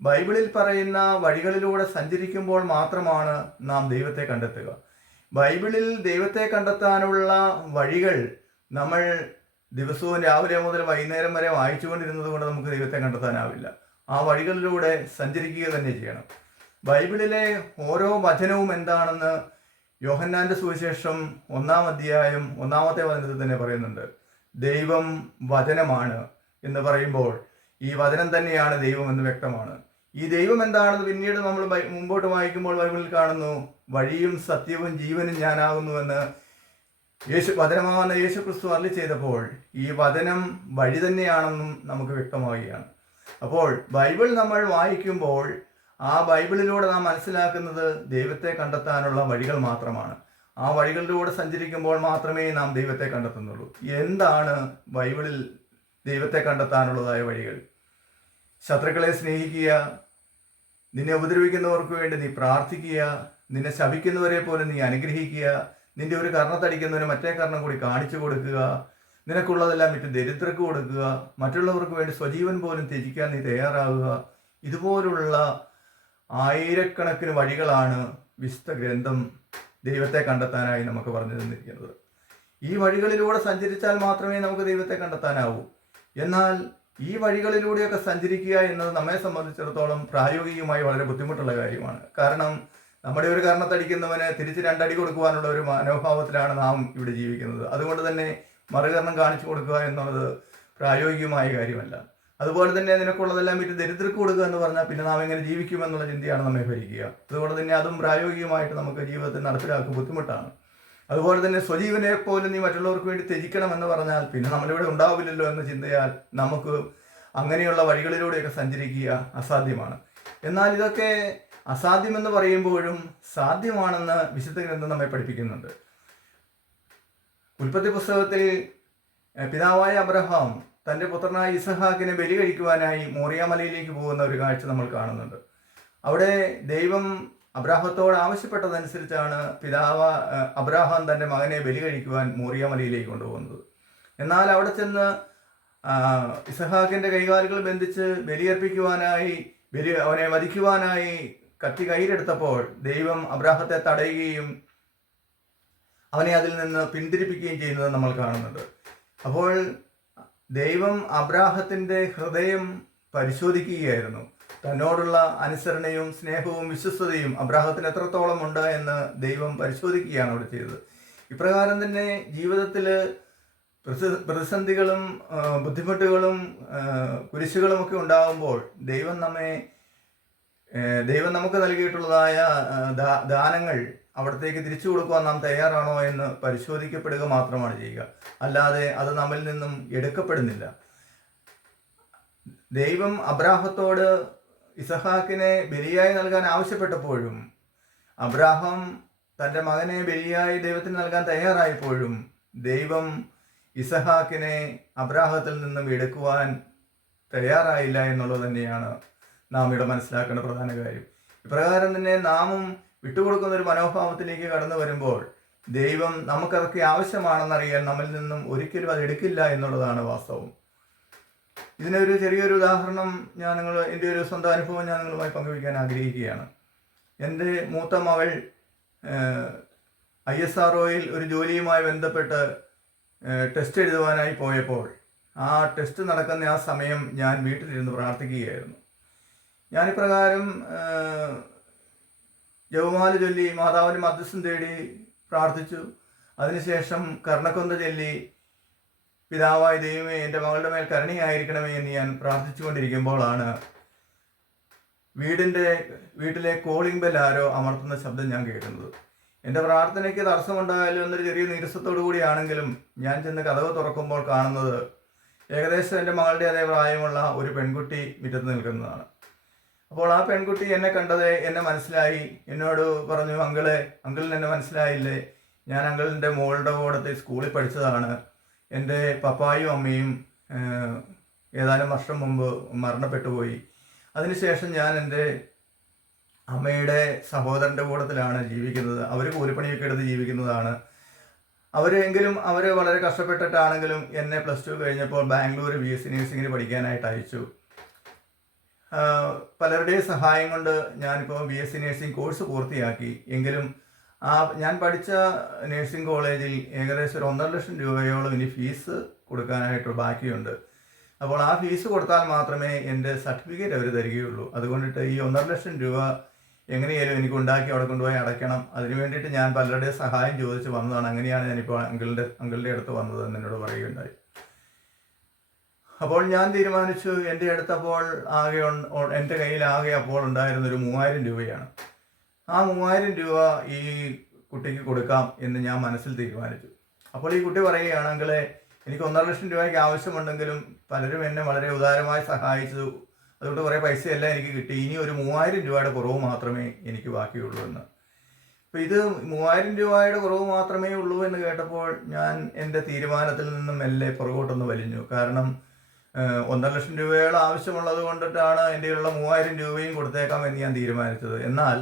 ബൈബിളിൽ പറയുന്ന വഴികളിലൂടെ സഞ്ചരിക്കുമ്പോൾ മാത്രമാണ് നാം ദൈവത്തെ കണ്ടെത്തുക. ബൈബിളിൽ ദൈവത്തെ കണ്ടെത്താനുള്ള വഴികൾ നമ്മൾ ദിവസവും രാവിലെ മുതൽ വൈകുന്നേരം വരെ വായിച്ചുകൊണ്ടിരുന്നത് കൊണ്ട് നമുക്ക് ദൈവത്തെ കണ്ടെത്താനാവില്ല. ആ വഴികളിലൂടെ സഞ്ചരിക്കുക തന്നെ ചെയ്യണം. ബൈബിളിലെ ഓരോ വചനവും എന്താണെന്ന് യോഹന്നാന്റെ സുവിശേഷം 1-ാം അധ്യായം 1-ാമത്തെ വചനത്തിൽ തന്നെ പറയുന്നുണ്ട്. ദൈവം വചനമാണ് എന്ന് പറയുമ്പോൾ ഈ വചനം തന്നെയാണ് ദൈവം എന്ന് വ്യക്തമാണ്. ഈ ദൈവം എന്താണെന്ന് പിന്നീട് നമ്മൾ മുമ്പോട്ട് വായിക്കുമ്പോൾ ബൈബിളിൽ കാണുന്നു, വഴിയും സത്യവും ജീവനും ഞാനാകുന്നുവെന്ന് വചനമാകുന്ന യേശു ക്രിസ്തു അരുളി ചെയ്തപ്പോൾ ഈ വചനം വഴി തന്നെയാണെന്നും നമുക്ക് വ്യക്തമാവുകയാണ്. അപ്പോൾ ബൈബിൾ നമ്മൾ വായിക്കുമ്പോൾ ആ ബൈബിളിലൂടെ നാം മനസ്സിലാക്കുന്നത് ദൈവത്തെ കണ്ടെത്താനുള്ള വഴികൾ മാത്രമാണ്. ആ വഴികളിലൂടെ സഞ്ചരിക്കുമ്പോൾ മാത്രമേ നാം ദൈവത്തെ കണ്ടെത്തുന്നുള്ളൂ. എന്താണ് ബൈബിളിൽ ദൈവത്തെ കണ്ടെത്താനുള്ളതായ വഴികൾ? ശത്രുക്കളെ സ്നേഹിക്കുക, നിന്നെ ഉപദ്രവിക്കുന്നവർക്ക് വേണ്ടി നീ പ്രാർത്ഥിക്കുക, നിന്നെ ശപിക്കുന്നവരെ പോലും നീ അനുഗ്രഹിക്കുക, നിന്റെ ഒരു കർണത്തടിക്കുന്നവന് മറ്റേ കർണം കൂടി കാണിച്ചു കൊടുക്കുക, നിനക്കുള്ളതെല്ലാം വിറ്റ് ദരിദ്രർക്ക് കൊടുക്കുക, മറ്റുള്ളവർക്ക് വേണ്ടി സ്വജീവൻ പോലും ത്യജിക്കാൻ നീ തയ്യാറാവുക. ഇതുപോലുള്ള ആയിരക്കണക്കിന് വഴികളാണ് വിശുദ്ധ ഗ്രന്ഥം ദൈവത്തെ കണ്ടെത്താനായി നമുക്ക് പറഞ്ഞു തന്നിരിക്കുന്നത്. ഈ വഴികളിലൂടെ സഞ്ചരിച്ചാൽ മാത്രമേ നമുക്ക് ദൈവത്തെ കണ്ടെത്താനാവൂ. എന്നാൽ ഈ വഴികളിലൂടെയൊക്കെ സഞ്ചരിക്കുക എന്നത് നമ്മെ സംബന്ധിച്ചിടത്തോളം പ്രായോഗികമായി വളരെ ബുദ്ധിമുട്ടുള്ള കാര്യമാണ്. കാരണം നമ്മുടെ ഒരു കർണത്തടിക്കുന്നവന് തിരിച്ച് 2 അടി കൊടുക്കുവാനുള്ള ഒരു മനോഭാവത്തിലാണ് നാം ഇവിടെ ജീവിക്കുന്നത്. അതുകൊണ്ട് തന്നെ മറുകരണം കാണിച്ചു കൊടുക്കുക എന്നുള്ളത് പ്രായോഗികമായ കാര്യമല്ല. അതുപോലെ തന്നെ നിനക്കുള്ളതെല്ലാം വിറ്റ് ദരിദ്രർക്ക് കൊടുക്കുക എന്ന് പറഞ്ഞാൽ പിന്നെ നാം എങ്ങനെ ജീവിക്കുമെന്നുള്ള ചിന്തയാണ് നമ്മെ ഭരിക്കുക. അതുകൊണ്ട് തന്നെ അതും പ്രായോഗികമായിട്ട് നമുക്ക് ജീവിതത്തിൽ നടപ്പിലാക്കുക ബുദ്ധിമുട്ടാണ്. അതുപോലെ തന്നെ സ്വജീവനെ പോലും നീ മറ്റുള്ളവർക്ക് വേണ്ടി ത്യജിക്കണം എന്ന് പറഞ്ഞാൽ പിന്നെ നമ്മളിവിടെ ഉണ്ടാവില്ലല്ലോ എന്ന ചിന്തയാൽ നമുക്ക് അങ്ങനെയുള്ള വഴികളിലൂടെയൊക്കെ സഞ്ചരിക്കുക അസാധ്യമാണ്. എന്നാൽ ഇതൊക്കെ അസാധ്യമെന്ന് പറയുമ്പോഴും സാധ്യമാണെന്ന് വിശുദ്ധ ഗ്രന്ഥം നമ്മെ പഠിപ്പിക്കുന്നുണ്ട്. ഉൽപ്പത്തി പുസ്തകത്തിൽ പിതാവായ അബ്രഹാം തൻ്റെ പുത്രനായ ഇസഹാക്കിനെ ബലി കഴിക്കുവാനായി മോറിയാമലയിലേക്ക് പോകുന്ന ഒരു കാഴ്ച നമ്മൾ കാണുന്നുണ്ട്. അവിടെ ദൈവം അബ്രാഹത്തോട് ആവശ്യപ്പെട്ടതനുസരിച്ചാണ് അബ്രാഹാം തൻ്റെ മകനെ ബലി കഴിക്കുവാൻ മോറിയാമലയിലേക്ക് കൊണ്ടുപോകുന്നത്. എന്നാൽ അവിടെ ചെന്ന് ഇസഹാക്കിൻ്റെ കൈകാലുകൾ ബന്ധിച്ച് ബലിയർപ്പിക്കുവാനായി അവനെ വധിക്കുവാനായി കത്തി കയ്യിലെടുത്തപ്പോൾ ദൈവം അബ്രാഹത്തെ തടയുകയും അവനെ അതിൽ നിന്ന് പിന്തിരിപ്പിക്കുകയും ചെയ്യുന്നത് നമ്മൾ കാണുന്നുണ്ട്. അപ്പോൾ ദൈവം അബ്രാഹത്തിൻ്റെ ഹൃദയം പരിശോധിക്കുകയായിരുന്നു. തന്നോടുള്ള അനുസരണയും സ്നേഹവും വിശ്വസ്തതയും അബ്രാഹത്തിന് എത്രത്തോളം ഉണ്ട് എന്ന് ദൈവം പരിശോധിക്കുകയാണ് അവിടെ ചെയ്തത്. ഇപ്രകാരം തന്നെ ജീവിതത്തിൽ പ്രതിസന്ധികളും ബുദ്ധിമുട്ടുകളും കുരിശുകളും ഒക്കെ ഉണ്ടാകുമ്പോൾ ദൈവം നമുക്ക് നൽകിയിട്ടുള്ളതായ ദാനങ്ങൾ അവിടത്തേക്ക് തിരിച്ചു കൊടുക്കുവാൻ നാം തയ്യാറാണോ എന്ന് പരിശോധിക്കപ്പെടുക മാത്രമാണ് ചെയ്യുക. അല്ലാതെ അത് നമ്മിൽ നിന്നും എടുക്കപ്പെടുന്നില്ല. ദൈവം അബ്രാഹത്തോട് ഇസഹാക്കിനെ ബലിയായി നൽകാൻ ആവശ്യപ്പെട്ടപ്പോഴും അബ്രാഹാം തൻ്റെ മകനെ ബലിയായി ദൈവത്തിന് നൽകാൻ തയ്യാറായപ്പോഴും ദൈവം ഇസഹാക്കിനെ അബ്രാഹത്തിൽ നിന്നും എടുക്കുവാൻ തയ്യാറായില്ല എന്നുള്ളത് തന്നെയാണ് നാം ഇവിടെ മനസ്സിലാക്കേണ്ട പ്രധാന കാര്യം. ഇപ്രകാരം തന്നെ നാമും വിട്ടുകൊടുക്കുന്ന ഒരു മനോഭാവത്തിലേക്ക് കടന്നു വരുമ്പോൾ ദൈവം നമുക്കതൊക്കെ ആവശ്യമാണെന്നറിയാൻ നമ്മിൽ നിന്നും ഒരിക്കലും അത് എടുക്കില്ല എന്നുള്ളതാണ് വാസ്തവം. ഇതിനൊരു ചെറിയൊരു ഉദാഹരണം എൻ്റെ ഒരു സ്വന്തം അനുഭവം ഞാൻ നിങ്ങളുമായി പങ്കുവയ്ക്കാൻ ആഗ്രഹിക്കുകയാണ്. എൻ്റെ മൂത്ത മകൾ ISROയിൽ ഒരു ജോലിയുമായി ബന്ധപ്പെട്ട് ടെസ്റ്റ് എഴുതുവാനായി പോയപ്പോൾ ആ ടെസ്റ്റ് നടക്കുന്ന ആ സമയം ഞാൻ വീട്ടിലിരുന്ന് പ്രാർത്ഥിക്കുകയായിരുന്നു. ഞാനിപ്രകാരം ജപമാല ചൊല്ലി മാതാവിൻ്റെ മധ്യസ്ഥം തേടി പ്രാർത്ഥിച്ചു. അതിനുശേഷം കർണക്കൊന്ത ചൊല്ലി പിതാവായ ദൈവമേ എൻ്റെ മകളുടെ മേൽ കരുണയായിരിക്കണമേ എന്ന് ഞാൻ പ്രാർത്ഥിച്ചുകൊണ്ടിരിക്കുമ്പോഴാണ് വീട്ടിലെ കോളിംഗ് ബെൽ ആരോ അമർത്തുന്ന ശബ്ദം ഞാൻ കേൾക്കുന്നത്. എൻ്റെ പ്രാർത്ഥനയ്ക്ക് തടസ്സമുണ്ടായാലും എന്നൊരു ചെറിയ നീരസത്തോടു കൂടിയാണെങ്കിലും ഞാൻ ചെന്ന് കതക് തുറക്കുമ്പോൾ കാണുന്നത് ഏകദേശം എൻ്റെ മകളുടെ അതേ പ്രായമുള്ള ഒരു പെൺകുട്ടി മുറ്റത്ത് നിൽക്കുന്നതാണ്. അപ്പോൾ ആ പെൺകുട്ടി എന്നെ കണ്ടത് എന്നെ മനസ്സിലായി. എന്നോട് പറഞ്ഞു, അങ്കിളിന് എന്നെ മനസ്സിലായില്ലേ? ഞാൻ അങ്കിളിൻ്റെ മോളുടെ കൂടത്തിൽ സ്കൂളിൽ പഠിച്ചതാണ്. എൻ്റെ പപ്പായും അമ്മയും ഏതാനും വർഷം മുമ്പ് മരണപ്പെട്ടു പോയി. അതിനുശേഷം ഞാൻ എൻ്റെ അമ്മയുടെ സഹോദരൻ്റെ കൂടത്തിലാണ് ജീവിക്കുന്നത്. അവർ കൂലിപ്പണിയൊക്കെ എടുത്ത് ജീവിക്കുന്നതാണ്. അവർ വളരെ കഷ്ടപ്പെട്ടിട്ടാണെങ്കിലും എന്നെ +2 കഴിഞ്ഞപ്പോൾ ബാംഗ്ലൂർ BSc നഴ്സിങ്ങിന് പഠിക്കാനായിട്ട് അയച്ചു. പലരുടെയും സഹായം കൊണ്ട് ഞാനിപ്പോൾ BSc നഴ്സിംഗ് കോഴ്സ് പൂർത്തിയാക്കി. എങ്കിലും ഞാൻ പഠിച്ച നഴ്സിംഗ് കോളേജിൽ ഏകദേശം 1.5 ലക്ഷം രൂപയോളം ഇനി ഫീസ് കൊടുക്കാനായിട്ട് ബാക്കിയുണ്ട്. അപ്പോൾ ആ ഫീസ് കൊടുത്താൽ മാത്രമേ എൻ്റെ സർട്ടിഫിക്കറ്റ് അവർ തരികയുള്ളൂ. അതുകൊണ്ടിട്ട് ഈ 1.5 ലക്ഷം രൂപ എങ്ങനെയായാലും എനിക്ക് ഉണ്ടാക്കി അവിടെ കൊണ്ടുപോയി അടയ്ക്കണം. അതിനു വേണ്ടിയിട്ട് ഞാൻ പലരുടെയും സഹായം ചോദിച്ച് വന്നതാണ്. അങ്ങനെയാണ് ഞാനിപ്പോൾ അങ്കിളുടെ അടുത്ത് വന്നതെന്ന് എന്നോട് പറയുകയുണ്ടായി. അപ്പോൾ ഞാൻ തീരുമാനിച്ചു, എൻ്റെ അടുത്തപ്പോൾ എൻ്റെ കയ്യിൽ ആകെ അപ്പോൾ ഉണ്ടായിരുന്നൊരു 3000 രൂപയാണ്. ആ 3000 രൂപ ഈ കുട്ടിക്ക് കൊടുക്കാം എന്ന് ഞാൻ മനസ്സിൽ തീരുമാനിച്ചു. അപ്പോൾ ഈ കുട്ടി പറയുകയാണ്, അങ്കിളെ എനിക്ക് 1.5 ലക്ഷം രൂപയ്ക്ക് ആവശ്യമുണ്ടെങ്കിലും പലരും എന്നെ വളരെ ഉദാരമായി സഹായിച്ചു, അതുകൊണ്ട് കുറേ പൈസയെല്ലാം എനിക്ക് കിട്ടി. ഇനി ഒരു 3000 രൂപയുടെ കുറവ് മാത്രമേ എനിക്ക് ബാക്കിയുള്ളൂ എന്ന്. അപ്പോൾ ഇത് 3000 രൂപയുടെ കുറവ് മാത്രമേ ഉള്ളൂ എന്ന് കേട്ടപ്പോൾ ഞാൻ എൻ്റെ തീരുമാനത്തിൽ നിന്നും മെല്ലെ പുറകോട്ടൊന്ന് വലിഞ്ഞു. കാരണം 1.5 ലക്ഷം രൂപയോളം ആവശ്യമുള്ളത് കൊണ്ടിട്ടാണ് എൻ്റെ ഉള്ള 3000 രൂപയും കൊടുത്തേക്കാം എന്ന് ഞാൻ തീരുമാനിച്ചത്. എന്നാൽ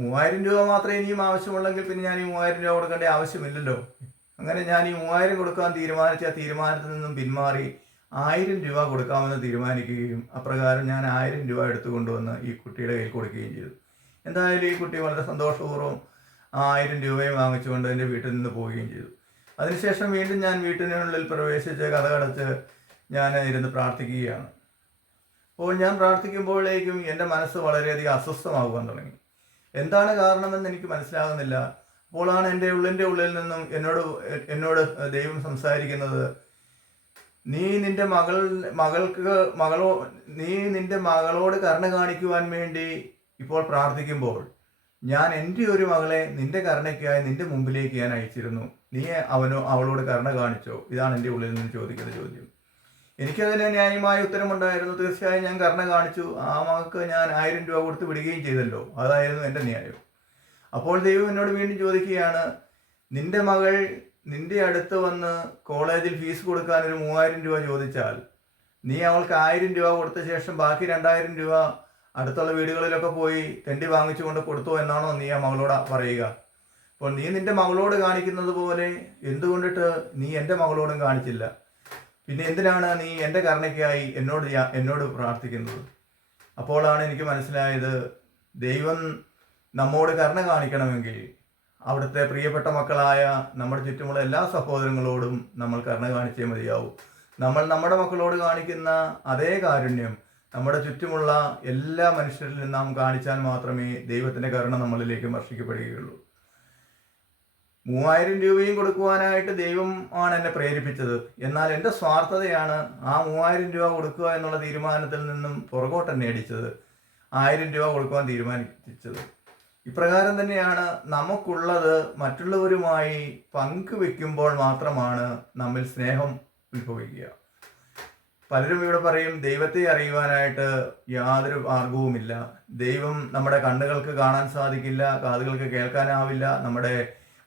3000 രൂപ മാത്രമേ ഇനിയും ആവശ്യമുള്ളെങ്കിൽ പിന്നെ ഞാൻ ഈ 3000 രൂപ കൊടുക്കേണ്ട ആവശ്യമില്ലല്ലോ. അങ്ങനെ ഞാൻ ഈ 3000 കൊടുക്കാൻ തീരുമാനിച്ച ആ തീരുമാനത്തിൽ നിന്നും പിന്മാറി 1000 രൂപ കൊടുക്കാമെന്ന് തീരുമാനിക്കുകയും അപ്രകാരം ഞാൻ 1000 രൂപ എടുത്തുകൊണ്ടുവന്ന് ഈ കുട്ടിയുടെ കയ്യിൽ കൊടുക്കുകയും ചെയ്തു. എന്തായാലും ഈ കുട്ടി വളരെ സന്തോഷപൂർവ്വം 1000 രൂപയും വാങ്ങിച്ചുകൊണ്ട് എൻ്റെ വീട്ടിൽ നിന്ന് പോവുകയും ചെയ്തു. അതിനുശേഷം വീണ്ടും ഞാൻ വീട്ടിനുള്ളിൽ പ്രവേശിച്ച് കതകടച്ച് ഞാൻ ഇരുന്ന് പ്രാർത്ഥിക്കുകയാണ്. അപ്പോൾ ഞാൻ പ്രാർത്ഥിക്കുമ്പോഴേക്കും എൻ്റെ മനസ്സ് വളരെയധികം അസ്വസ്ഥമാകുവാൻ തുടങ്ങി. എന്താണ് കാരണമെന്ന് എനിക്ക് മനസ്സിലാകുന്നില്ല. അപ്പോഴാണ് എൻ്റെ ഉള്ളിൽ നിന്നും എന്നോട് ദൈവം സംസാരിക്കുന്നത്, നീ നിന്റെ മകളോട് കരുണ കാണിക്കുവാൻ വേണ്ടി ഇപ്പോൾ പ്രാർത്ഥിക്കുമ്പോൾ ഞാൻ എൻ്റെ ഒരു മകളെ നിന്റെ കരുണയ്ക്കായി നിന്റെ മുമ്പിലേക്ക് ഞാൻ അയച്ചിരുന്നു. നീ അവളോട് കരുണ കാണിച്ചോ? ഇതാണ് എൻ്റെ ഉള്ളിൽ നിന്ന് ചോദിക്കുന്ന ചോദ്യം. എനിക്കതിന് ന്യായമായ ഉത്തരമുണ്ടായിരുന്നു. തീർച്ചയായും ഞാൻ കരുണ കാണിച്ചു. ആ മകൾക്ക് ഞാൻ 1000 രൂപ കൊടുത്ത് വിടുകയും ചെയ്തല്ലോ. അതായിരുന്നു എൻ്റെ ന്യായം. അപ്പോൾ ദൈവം എന്നോട് വീണ്ടും ചോദിക്കുകയാണ്, നിന്റെ മകൾ നിന്റെ അടുത്ത് വന്ന് കോളേജിൽ ഫീസ് കൊടുക്കാൻ ഒരു 3000 രൂപ ചോദിച്ചാൽ നീ അവൾക്ക് 1000 രൂപ കൊടുത്ത ശേഷം ബാക്കി 2000 രൂപ അടുത്തുള്ള വീടുകളിലൊക്കെ പോയി തെണ്ടി വാങ്ങിച്ചുകൊണ്ട് കൊടുത്തോ എന്നാണോ നീ ആ മകളോട് പറയുക? അപ്പോൾ നീ നിന്റെ മകളോട് കാണിക്കുന്നത് പോലെ എന്തുകൊണ്ടിട്ട് നീ എൻ്റെ മകളോടും കാണിച്ചില്ല? പിന്നെ എന്തിനാണ് നീ എൻ്റെ കരുണയ്ക്കായി എന്നോട് പ്രാർത്ഥിക്കുന്നത്? അപ്പോഴാണ് എനിക്ക് മനസ്സിലായത്, ദൈവം നമ്മോട് കരുണ കാണിക്കണമെങ്കിൽ അവിടുത്തെ പ്രിയപ്പെട്ട മക്കളായ നമ്മുടെ ചുറ്റുമുള്ള എല്ലാ സഹോദരങ്ങളോടും നമ്മൾ കരുണ കാണിച്ചേ മതിയാവൂ. നമ്മൾ നമ്മുടെ മക്കളോട് കാണിക്കുന്ന അതേ കാരുണ്യം നമ്മുടെ ചുറ്റുമുള്ള എല്ലാ മനുഷ്യരിൽ നിന്നും നാം കാണിച്ചാൽ മാത്രമേ ദൈവത്തിൻ്റെ കരുണ നമ്മളിലേക്ക് വർഷിക്കപ്പെടുകയുള്ളൂ. 3000 രൂപയും കൊടുക്കുവാനായിട്ട് ദൈവം ആണ് എന്നെ പ്രേരിപ്പിച്ചത്. എന്നാൽ എൻ്റെ സ്വാർത്ഥതയാണ് ആ 3000 രൂപ കൊടുക്കുക എന്നുള്ള തീരുമാനത്തിൽ നിന്നും പുറകോട്ട് എന്നെ അടിച്ചത്. 1000 രൂപ കൊടുക്കുവാൻ തീരുമാനിച്ചത്. ഇപ്രകാരം തന്നെയാണ് നമുക്കുള്ളത് മറ്റുള്ളവരുമായി പങ്കുവെക്കുമ്പോൾ മാത്രമാണ് നമ്മിൽ സ്നേഹം ഉത്ഭവിക്കുക. പലരും ഇവിടെ പറയും ദൈവത്തെ അറിയുവാനായിട്ട് യാതൊരു മാർഗവുമില്ല, ദൈവം നമ്മുടെ കണ്ണുകൾക്ക് കാണാൻ സാധിക്കില്ല, കാതുകൾക്ക് കേൾക്കാനാവില്ല, നമ്മുടെ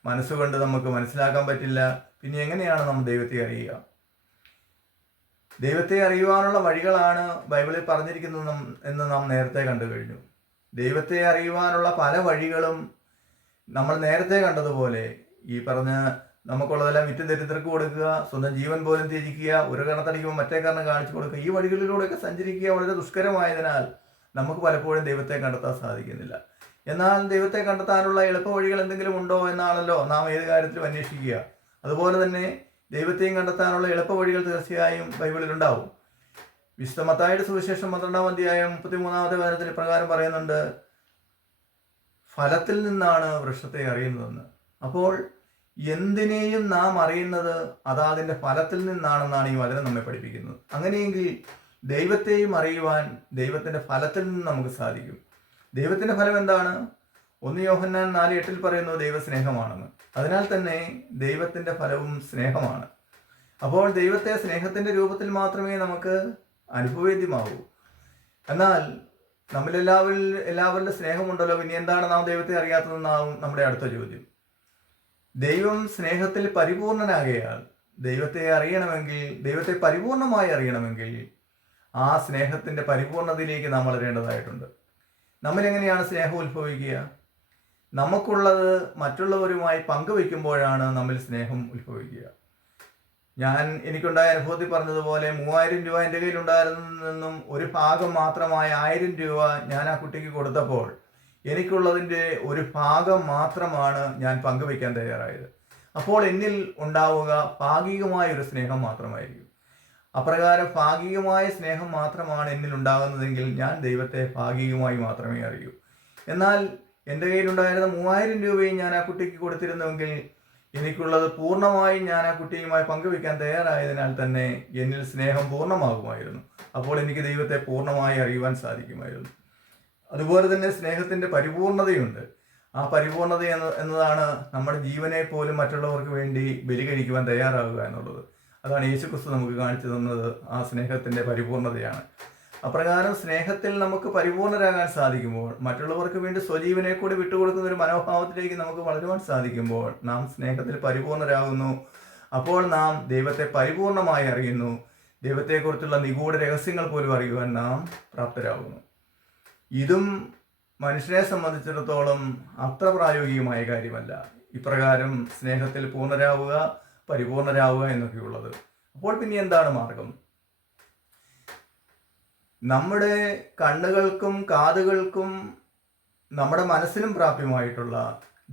മനസ്സുകൊണ്ട് നമുക്ക് മനസ്സിലാക്കാൻ പറ്റില്ല, പിന്നെ എങ്ങനെയാണ് നമ്മൾ ദൈവത്തെ അറിയുക? ദൈവത്തെ അറിയുവാനുള്ള വഴികളാണ് ബൈബിളിൽ പറഞ്ഞിരിക്കുന്നത് എന്ന് നാം നേരത്തെ കണ്ടു കഴിഞ്ഞു. ദൈവത്തെ അറിയുവാനുള്ള പല വഴികളും നമ്മൾ നേരത്തെ കണ്ടതുപോലെ ഈ പറഞ്ഞ നമുക്കുള്ളതെല്ലാം വിറ്റ് ദരിദ്രർക്ക് കൊടുക്കുക, സ്വന്തം ജീവൻ പോലും ത്യജിക്കുക, ഒരു കരണത്തടിക്കുമ്പോൾ മറ്റേ കരണം കാണിച്ചു കൊടുക്കുക, ഈ വഴികളിലൂടെയൊക്കെ സഞ്ചരിക്കുക വളരെ ദുഷ്കരമായതിനാൽ നമുക്ക് പലപ്പോഴും ദൈവത്തെ കണ്ടെത്താൻ സാധിക്കുന്നില്ല. എന്നാൽ ദൈവത്തെ കണ്ടെത്താനുള്ള എളുപ്പ വഴികൾ എന്തെങ്കിലും ഉണ്ടോ എന്നാണല്ലോ നാം ഏത് കാര്യത്തിലും അന്വേഷിക്കുക. അതുപോലെ തന്നെ ദൈവത്തെയും കണ്ടെത്താനുള്ള എളുപ്പ വഴികൾ തീർച്ചയായും ബൈബിളിലുണ്ടാവും. വിശുദ്ധ മത്തായിയുടെ സുവിശേഷം 12-ാം അധ്യായം 33-ാമത്തെ വചനത്തിൽ പ്രകാരം പറയുന്നുണ്ട്, ഫലത്തിൽ നിന്നാണ് വൃക്ഷത്തെ അറിയുന്നതെന്ന്. അപ്പോൾ എന്തിനേയും നാം അറിയുന്നത് അതിൻ്റെ ഫലത്തിൽ നിന്നാണെന്നാണ് ഈ വചനം നമ്മെ പഠിപ്പിക്കുന്നത്. അങ്ങനെയെങ്കിൽ ദൈവത്തെയും അറിയുവാൻ ദൈവത്തിൻ്റെ ഫലത്തിൽ നിന്ന് നമുക്ക് സാധിക്കും. ദൈവത്തിൻ്റെ ഫലം എന്താണ്? 1 യോഹന്നാൻ 4:8 പറയുന്നു ദൈവസ്നേഹമാണെന്ന്. അതിനാൽ തന്നെ ദൈവത്തിൻ്റെ ഫലവും സ്നേഹമാണ്. അപ്പോൾ ദൈവത്തെ സ്നേഹത്തിൻ്റെ രൂപത്തിൽ മാത്രമേ നമുക്ക് അനുഭവേദ്യമാകൂ. എന്നാൽ എല്ലാവരിലും സ്നേഹമുണ്ടല്ലോ, പിന്നെ എന്താണ് നാം ദൈവത്തെ അറിയാത്തതെന്നാവും നമ്മുടെ അടുത്ത ചോദ്യം. ദൈവം സ്നേഹത്തിൽ പരിപൂർണനാകയാൽ ദൈവത്തെ അറിയണമെങ്കിൽ, ദൈവത്തെ പരിപൂർണമായി അറിയണമെങ്കിൽ ആ സ്നേഹത്തിൻ്റെ പരിപൂർണതയിലേക്ക് നാം വളരേണ്ടതായിട്ടുണ്ട്. നമ്മിലെങ്ങനെയാണ് സ്നേഹം ഉത്ഭവിക്കുക? നമുക്കുള്ളത് മറ്റുള്ളവരുമായി പങ്കുവെക്കുമ്പോഴാണ് നമ്മിൽ സ്നേഹം ഉത്ഭവിക്കുക. എനിക്കുണ്ടായ അനുഭവത്തിൽ പറഞ്ഞതുപോലെ 3000 രൂപ എൻ്റെ കയ്യിൽ ഉണ്ടായിരുന്നെന്നും ഒരു ഭാഗം മാത്രമായ 1000 രൂപ ഞാൻ ആ കുട്ടിക്ക് കൊടുത്തപ്പോൾ എനിക്കുള്ളതിൻ്റെ ഒരു ഭാഗം മാത്രമാണ് ഞാൻ പങ്കുവയ്ക്കാൻ തയ്യാറായത്. അപ്പോൾ എന്നിൽ ഉണ്ടാവുക ഭാഗികമായ ഒരു സ്നേഹം മാത്രമായിരിക്കും. അപ്രകാരം ഭാഗികമായ സ്നേഹം മാത്രമാണ് എന്നിൽ ഉണ്ടാകുന്നതെങ്കിൽ ഞാൻ ദൈവത്തെ ഭാഗികമായി മാത്രമേ അറിയൂ. എന്നാൽ എൻ്റെ കയ്യിലുണ്ടായിരുന്ന 3000 രൂപയും ഞാൻ ആ കുട്ടിക്ക് കൊടുത്തിരുന്നുവെങ്കിൽ എനിക്കുള്ളത് പൂർണ്ണമായും ഞാൻ ആ കുട്ടിയുമായി പങ്കുവയ്ക്കാൻ തയ്യാറായതിനാൽ തന്നെ എന്നിൽ സ്നേഹം പൂർണ്ണമാകുമായിരുന്നു. അപ്പോൾ എനിക്ക് ദൈവത്തെ പൂർണ്ണമായി അറിയുവാൻ സാധിക്കുമായിരുന്നു. അതുപോലെ തന്നെ സ്നേഹത്തിൻ്റെ പരിപൂർണതയുണ്ട്. ആ പരിപൂർണത എന്നതാണ് നമ്മുടെ ജീവനെ പോലും മറ്റുള്ളവർക്ക് വേണ്ടി ബലി കഴിക്കുവാൻ തയ്യാറാവുക എന്നുള്ളത്. അതാണ് യേശുക്രിസ്തു നമുക്ക് കാണിച്ചു തന്നത്. ആ സ്നേഹത്തിൻ്റെ പരിപൂർണതയാണ്. അപ്രകാരം സ്നേഹത്തിൽ നമുക്ക് പരിപൂർണരാകാൻ സാധിക്കുമ്പോൾ, മറ്റുള്ളവർക്ക് വേണ്ടി സ്വജീവനെ കൂടി വിട്ടുകൊടുക്കുന്ന ഒരു മനോഭാവത്തിലേക്ക് നമുക്ക് വളരുവാൻ സാധിക്കുമ്പോൾ നാം സ്നേഹത്തിൽ പരിപൂർണരാകുന്നു. അപ്പോൾ നാം ദൈവത്തെ പരിപൂർണമായി അറിയുന്നു. ദൈവത്തെക്കുറിച്ചുള്ള നിഗൂഢ രഹസ്യങ്ങൾ പോലും അറിയുവാൻ നാം പ്രാപ്തരാകുന്നു. ഇതും മനുഷ്യനെ സംബന്ധിച്ചിടത്തോളം അത്ര പ്രായോഗികമായ കാര്യമല്ല. ഇപ്രകാരം സ്നേഹത്തിൽ പൂർണ്ണരാവുക, പരിപൂർണരാവുക എന്നൊക്കെയുള്ളത്. അപ്പോൾ പിന്നെ എന്താണ് മാർഗം? നമ്മുടെ കണ്ണുകൾക്കും കാതുകൾക്കും നമ്മുടെ മനസ്സിനും പ്രാപ്യമായിട്ടുള്ള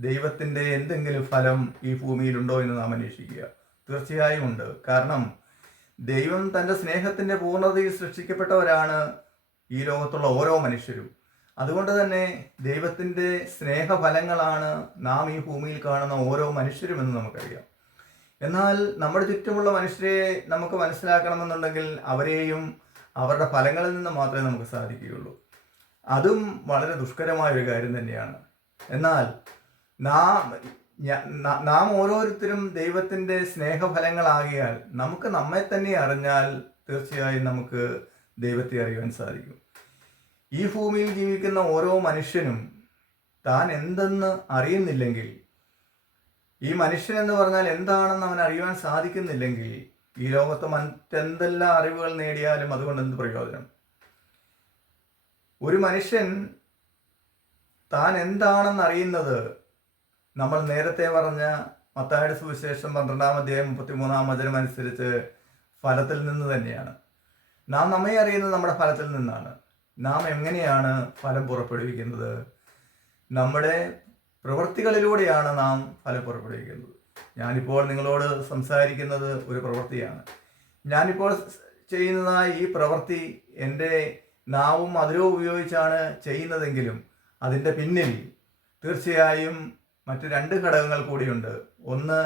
ദൈവത്തിൻ്റെ എന്തെങ്കിലും ഫലം ഈ ഭൂമിയിലുണ്ടോ എന്ന് നാം അന്വേഷിക്കുക. തീർച്ചയായും ഉണ്ട്. കാരണം ദൈവം തൻ്റെ സ്നേഹത്തിൻ്റെ പൂർണ്ണതയിൽ സൃഷ്ടിക്കപ്പെട്ടവരാണ് ഈ ലോകത്തുള്ള ഓരോ മനുഷ്യരും. അതുകൊണ്ട് തന്നെ ദൈവത്തിൻ്റെ സ്നേഹഫലങ്ങളാണ് നാം ഈ ഭൂമിയിൽ കാണുന്ന ഓരോ മനുഷ്യരുമെന്ന് നമുക്കറിയാം. എന്നാൽ നമ്മുടെ ചുറ്റുമുള്ള മനുഷ്യരെ നമുക്ക് മനസ്സിലാക്കണമെന്നുണ്ടെങ്കിൽ അവരെയും അവരുടെ ഫലങ്ങളിൽ നിന്ന് മാത്രമേ നമുക്ക് സാധിക്കുകയുള്ളൂ. അതും വളരെ ദുഷ്കരമായ ഒരു കാര്യം തന്നെയാണ്. എന്നാൽ നാം ഓരോരുത്തരും ദൈവത്തിൻ്റെ സ്നേഹഫലങ്ങളാകിയാൽ നമുക്ക് നമ്മെ തന്നെ അറിഞ്ഞാൽ തീർച്ചയായും നമുക്ക് ദൈവത്തെ അറിയുവാൻ സാധിക്കും. ഈ ഭൂമിയിൽ ജീവിക്കുന്ന ഓരോ മനുഷ്യനും താൻ എന്തെന്ന് അറിയുന്നില്ലെങ്കിൽ, ഈ മനുഷ്യൻ എന്ന് പറഞ്ഞാൽ എന്താണെന്ന് അവൻ അറിയുവാൻ സാധിക്കുന്നില്ലെങ്കിൽ, ഈ ലോകത്ത് മറ്റെന്തെല്ലാം അറിവുകൾ നേടിയാലും അതുകൊണ്ട് എന്ത് പ്രയോജനം? ഒരു മനുഷ്യൻ താൻ എന്താണെന്ന് അറിയുന്നത് നമ്മൾ നേരത്തെ പറഞ്ഞ മത്തായിയുടെ സുവിശേഷം 12-ാം അധ്യായം 33-ാം വചനം അനുസരിച്ച് ഫലത്തിൽ നിന്ന് തന്നെയാണ്. നാം നമ്മെ അറിയുന്നത് നമ്മുടെ ഫലത്തിൽ നിന്നാണ്. നാം എങ്ങനെയാണ് ഫലം പുറപ്പെടുവിക്കുന്നത്? നമ്മുടെ പ്രവൃത്തികളിലൂടെയാണ് നാം ഫലം പുറപ്പെടുവിക്കുന്നത്. ഞാനിപ്പോൾ നിങ്ങളോട് സംസാരിക്കുന്നത് ഒരു പ്രവൃത്തിയാണ്. ഞാനിപ്പോൾ ചെയ്യുന്നതായ ഈ പ്രവൃത്തി എൻ്റെ നാവും മധുരവും ഉപയോഗിച്ചാണ് ചെയ്യുന്നതെങ്കിലും അതിൻ്റെ പിന്നിൽ തീർച്ചയായും മറ്റ് 2 ഘടകങ്ങൾ കൂടിയുണ്ട്. ഒന്ന്,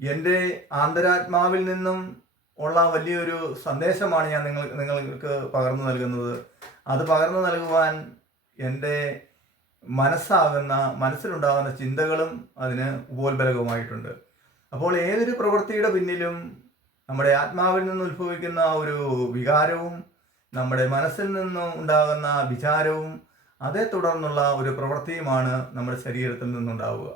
എൻ്റെ ആന്തരാത്മാവിൽ നിന്നും ഉള്ള വലിയൊരു സന്ദേശമാണ് ഞാൻ നിങ്ങൾക്ക് പകർന്നു നൽകുന്നത്. അത് പകർന്നു നൽകുവാൻ എൻ്റെ മനസ്സിലുണ്ടാകുന്ന ചിന്തകളും അതിന് ഉപോത്ബലകമായിട്ടുണ്ട്. അപ്പോൾ ഏതൊരു പ്രവൃത്തിയുടെ പിന്നിലും നമ്മുടെ ആത്മാവിൽ നിന്ന് ഉത്ഭവിക്കുന്ന ഒരു വികാരവും നമ്മുടെ മനസ്സിൽ നിന്നും ഉണ്ടാകുന്ന വിചാരവും അതേ തുടർന്നുള്ള ഒരു പ്രവൃത്തിയുമാണ് നമ്മുടെ ശരീരത്തിൽ നിന്നുണ്ടാവുക.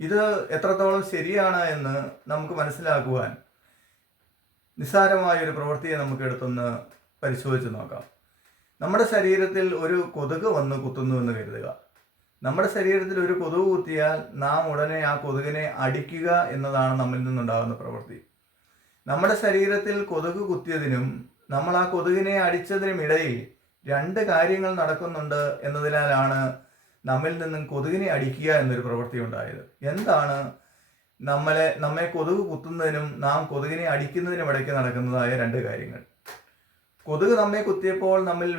ഇത് എത്രത്തോളം ശരിയാണ് എന്ന് നമുക്ക് മനസ്സിലാക്കുവാൻ നിസ്സാരമായ ഒരു പ്രവൃത്തിയെ നമുക്ക് എടുത്തൊന്ന് പരിശോധിച്ച് നോക്കാം. നമ്മുടെ ശരീരത്തിൽ ഒരു കൊതുക് വന്ന് കുത്തുന്നു എന്ന് കരുതുക. നമ്മുടെ ശരീരത്തിൽ ഒരു കൊതുക് കുത്തിയാൽ നാം ഉടനെ ആ കൊതുകിനെ അടിക്കുക എന്നതാണ് നമ്മിൽ നിന്നുണ്ടാകുന്ന പ്രവൃത്തി. നമ്മുടെ ശരീരത്തിൽ കൊതുക് കുത്തിയതിനും നമ്മൾ ആ കൊതുകിനെ അടിച്ചതിനും ഇടയിൽ രണ്ട് കാര്യങ്ങൾ നടക്കുന്നുണ്ട് എന്നതിനാലാണ് നമ്മിൽ നിന്നും കൊതുകിനെ അടിക്കുക എന്നൊരു പ്രവൃത്തി ഉണ്ടായത്. എന്താണ് നമ്മെ കൊതുക് കുത്തുന്നതിനും നാം കൊതുകിനെ അടിക്കുന്നതിനും ഇടയ്ക്ക് നടക്കുന്നതായ രണ്ട് കാര്യങ്ങൾ? കൊതുക് നമ്മെ കുത്തിയപ്പോൾ നമ്മിൽ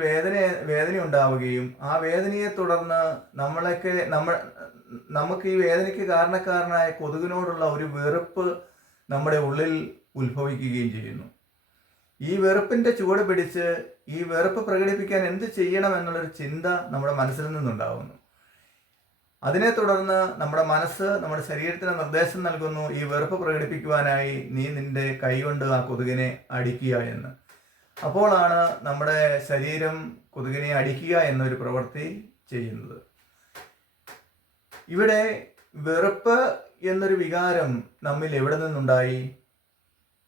വേദന ഉണ്ടാവുകയും ആ വേദനയെ തുടർന്ന് നമുക്ക് ഈ വേദനയ്ക്ക് കാരണക്കാരനായ കൊതുകിനോടുള്ള ഒരു വെറുപ്പ് നമ്മുടെ ഉള്ളിൽ ഉത്ഭവിക്കുകയും ചെയ്യുന്നു. ഈ വെറുപ്പിന്റെ ചുവട് പിടിച്ച് ഈ വെറുപ്പ് പ്രകടിപ്പിക്കാൻ എന്ത് ചെയ്യണം എന്നുള്ളൊരു ചിന്ത നമ്മുടെ മനസ്സിൽ നിന്നുണ്ടാകുന്നു. അതിനെ തുടർന്ന് നമ്മുടെ മനസ്സ് നമ്മുടെ ശരീരത്തിന് നിർദ്ദേശം നൽകുന്നു, ഈ വെറുപ്പ് പ്രകടിപ്പിക്കുവാനായി നീ നിന്റെ കൈകൊണ്ട് ആ കൊതുകിനെ അടിക്കുക എന്ന്. അപ്പോഴാണ് നമ്മുടെ ശരീരം കൊതുകിനെ അടിക്കുക എന്നൊരു പ്രവൃത്തി ചെയ്യുന്നത്. ഇവിടെ വെറുപ്പ് എന്നൊരു വികാരം നമ്മിൽ എവിടെ നിന്നുണ്ടായി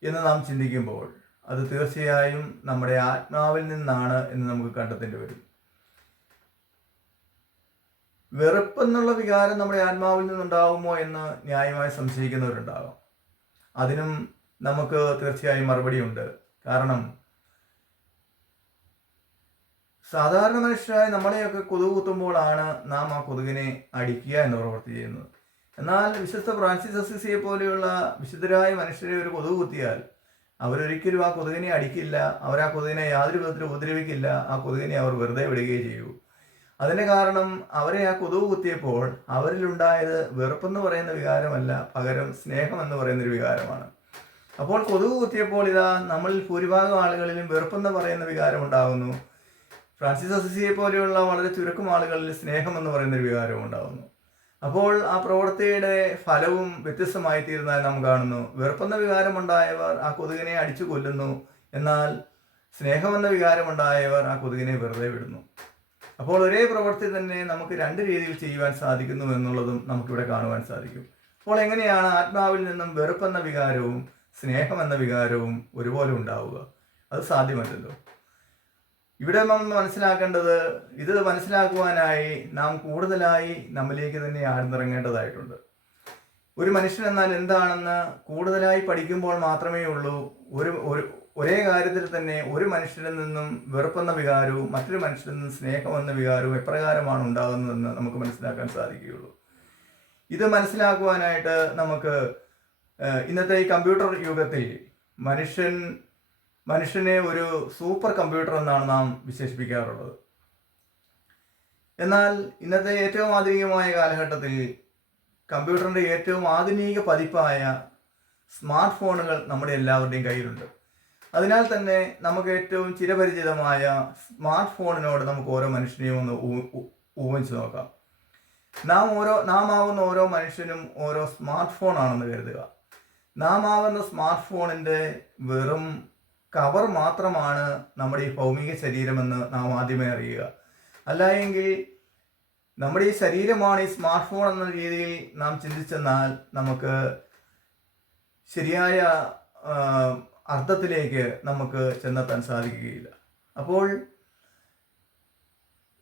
എന്ന് നാം ചിന്തിക്കുമ്പോൾ അത് തീർച്ചയായും നമ്മുടെ ആത്മാവിൽ നിന്നാണ് എന്ന് നമുക്ക് കണ്ടെത്തേണ്ടി വരും. വെറുപ്പെന്നുള്ള വികാരം നമ്മുടെ ആത്മാവിൽ നിന്നുണ്ടാകുമോ എന്ന് ന്യായമായി സംശയിക്കുന്നവരുണ്ടാകാം. അതിനും നമുക്ക് തീർച്ചയായും മറുപടിയുണ്ട്. കാരണം സാധാരണ മനുഷ്യരായ നമ്മളെയൊക്കെ കൊതുക് കുത്തുമ്പോഴാണ് നാം ആ കൊതുകിനെ അടിക്കുക എന്ന പ്രവൃത്തി ചെയ്യുന്നത്. എന്നാൽ വിശുദ്ധ ഫ്രാൻസിസ് അസിസിയെ പോലെയുള്ള വിശുദ്ധരായ മനുഷ്യരെ ഒരു കൊതുക് കുത്തിയാൽ അവരൊരിക്കലും ആ കൊതുകിനെ അടിക്കില്ല, അവർ ആ കൊതുകിനെ യാതൊരു വിധത്തിലും ഉപദ്രവിക്കില്ല, ആ കൊതുകിനെ അവർ വെറുതെ വിടുകയേ ചെയ്യൂ. അതിന് കാരണം അവരെ ആ കൊതുക് കുത്തിയപ്പോൾ അവരിലുണ്ടായത് വെറുപ്പെന്ന് പറയുന്ന വികാരമല്ല, പകരം സ്നേഹം എന്ന് പറയുന്നൊരു വികാരമാണ്. അപ്പോൾ കൊതുക് കുത്തിയപ്പോൾ ഇതാ നമ്മളിൽ ഭൂരിഭാഗം ആളുകളിലും വെറുപ്പെന്ന് പറയുന്ന വികാരം ഉണ്ടാകുന്നു. ഫ്രാൻസിസ് അസിസിയെ പോലെയുള്ള വളരെ ചുരുക്കം ആളുകളിൽ സ്നേഹം എന്ന് പറയുന്നൊരു വികാരവും ഉണ്ടാകുന്നു. അപ്പോൾ ആ പ്രവൃത്തിയുടെ ഫലവും വ്യത്യസ്തമായി തീരുന്നതായി നാം കാണുന്നു. വെറുപ്പെന്ന വികാരമുണ്ടായവർ ആ കൊതുകിനെ അടിച്ചു കൊല്ലുന്നു, എന്നാൽ സ്നേഹമെന്ന വികാരമുണ്ടായവർ ആ കൊതുകിനെ വെറുതെ വിടുന്നു. അപ്പോൾ ഒരേ പ്രവൃത്തി തന്നെ നമുക്ക് രണ്ട് രീതിയിൽ ചെയ്യുവാൻ സാധിക്കുന്നു എന്നുള്ളതും നമുക്കിവിടെ കാണുവാൻ സാധിക്കും. അപ്പോൾ എങ്ങനെയാണ് ആത്മാവിൽ നിന്നും വെറുപ്പെന്ന വികാരവും സ്നേഹമെന്ന വികാരവും ഒരുപോലെ ഉണ്ടാവുക? അത് സാധ്യമല്ലല്ലോ. ഇവിടെ നാം മനസ്സിലാക്കേണ്ടത്, ഇത് മനസ്സിലാക്കുവാനായി നാം കൂടുതലായി നമ്മിലേക്ക് തന്നെ ആഴ്ന്നിറങ്ങേണ്ടതായിട്ടുണ്ട്. ഒരു മനുഷ്യൻ എന്നാൽ എന്താണെന്ന് കൂടുതലായി പഠിക്കുമ്പോൾ മാത്രമേ ഉള്ളൂ ഒരേ കാര്യത്തിൽ തന്നെ ഒരു മനുഷ്യരിൽ നിന്നും വെറുപ്പെന്ന വികാരവും മറ്റൊരു മനുഷ്യരിൽ നിന്നും സ്നേഹമെന്ന വികാരവും എപ്രകാരമാണ് ഉണ്ടാകുന്നതെന്ന് നമുക്ക് മനസ്സിലാക്കാൻ സാധിക്കുകയുള്ളൂ. ഇത് മനസ്സിലാക്കുവാനായിട്ട് നമുക്ക് ഇന്നത്തെ ഈ കമ്പ്യൂട്ടർ യുഗത്തിൽ മനുഷ്യനെ ഒരു സൂപ്പർ കമ്പ്യൂട്ടർ എന്നാണ് നാം വിശേഷിപ്പിക്കാറുള്ളത്. എന്നാൽ ഇന്നത്തെ ഏറ്റവും ആധുനികമായ കാലഘട്ടത്തിൽ കമ്പ്യൂട്ടറിൻ്റെ ഏറ്റവും ആധുനിക പതിപ്പായ സ്മാർട്ട് ഫോണുകൾ നമ്മുടെ എല്ലാവരുടെയും കയ്യിലുണ്ട്. അതിനാൽ തന്നെ നമുക്ക് ഏറ്റവും ചിരപരിചിതമായ സ്മാർട്ട് ഫോണിനോട് നമുക്ക് ഓരോ മനുഷ്യനെയും ഒന്ന് ഊഹിച്ചു നോക്കാം. നാം ആവുന്ന ഓരോ മനുഷ്യനും ഓരോ സ്മാർട്ട് ഫോൺ ആണെന്ന് കരുതുക. നാം ആവുന്ന സ്മാർട്ട് ഫോണിൻ്റെ വെറും കവർ മാത്രമാണ് നമ്മുടെ ഈ ഭൗമിക ശരീരമെന്ന് നാം ആദ്യമേ അറിയുക. അല്ല എങ്കിൽ നമ്മുടെ ഈ ശരീരമാണ് ഈ സ്മാർട്ട് ഫോൺ എന്ന രീതിയിൽ നാം ചിന്തിച്ചെന്നാൽ നമുക്ക് ശരിയായ അർത്ഥത്തിലേക്ക് നമുക്ക് ചെന്നെത്താൻ സാധിക്കുകയില്ല. അപ്പോൾ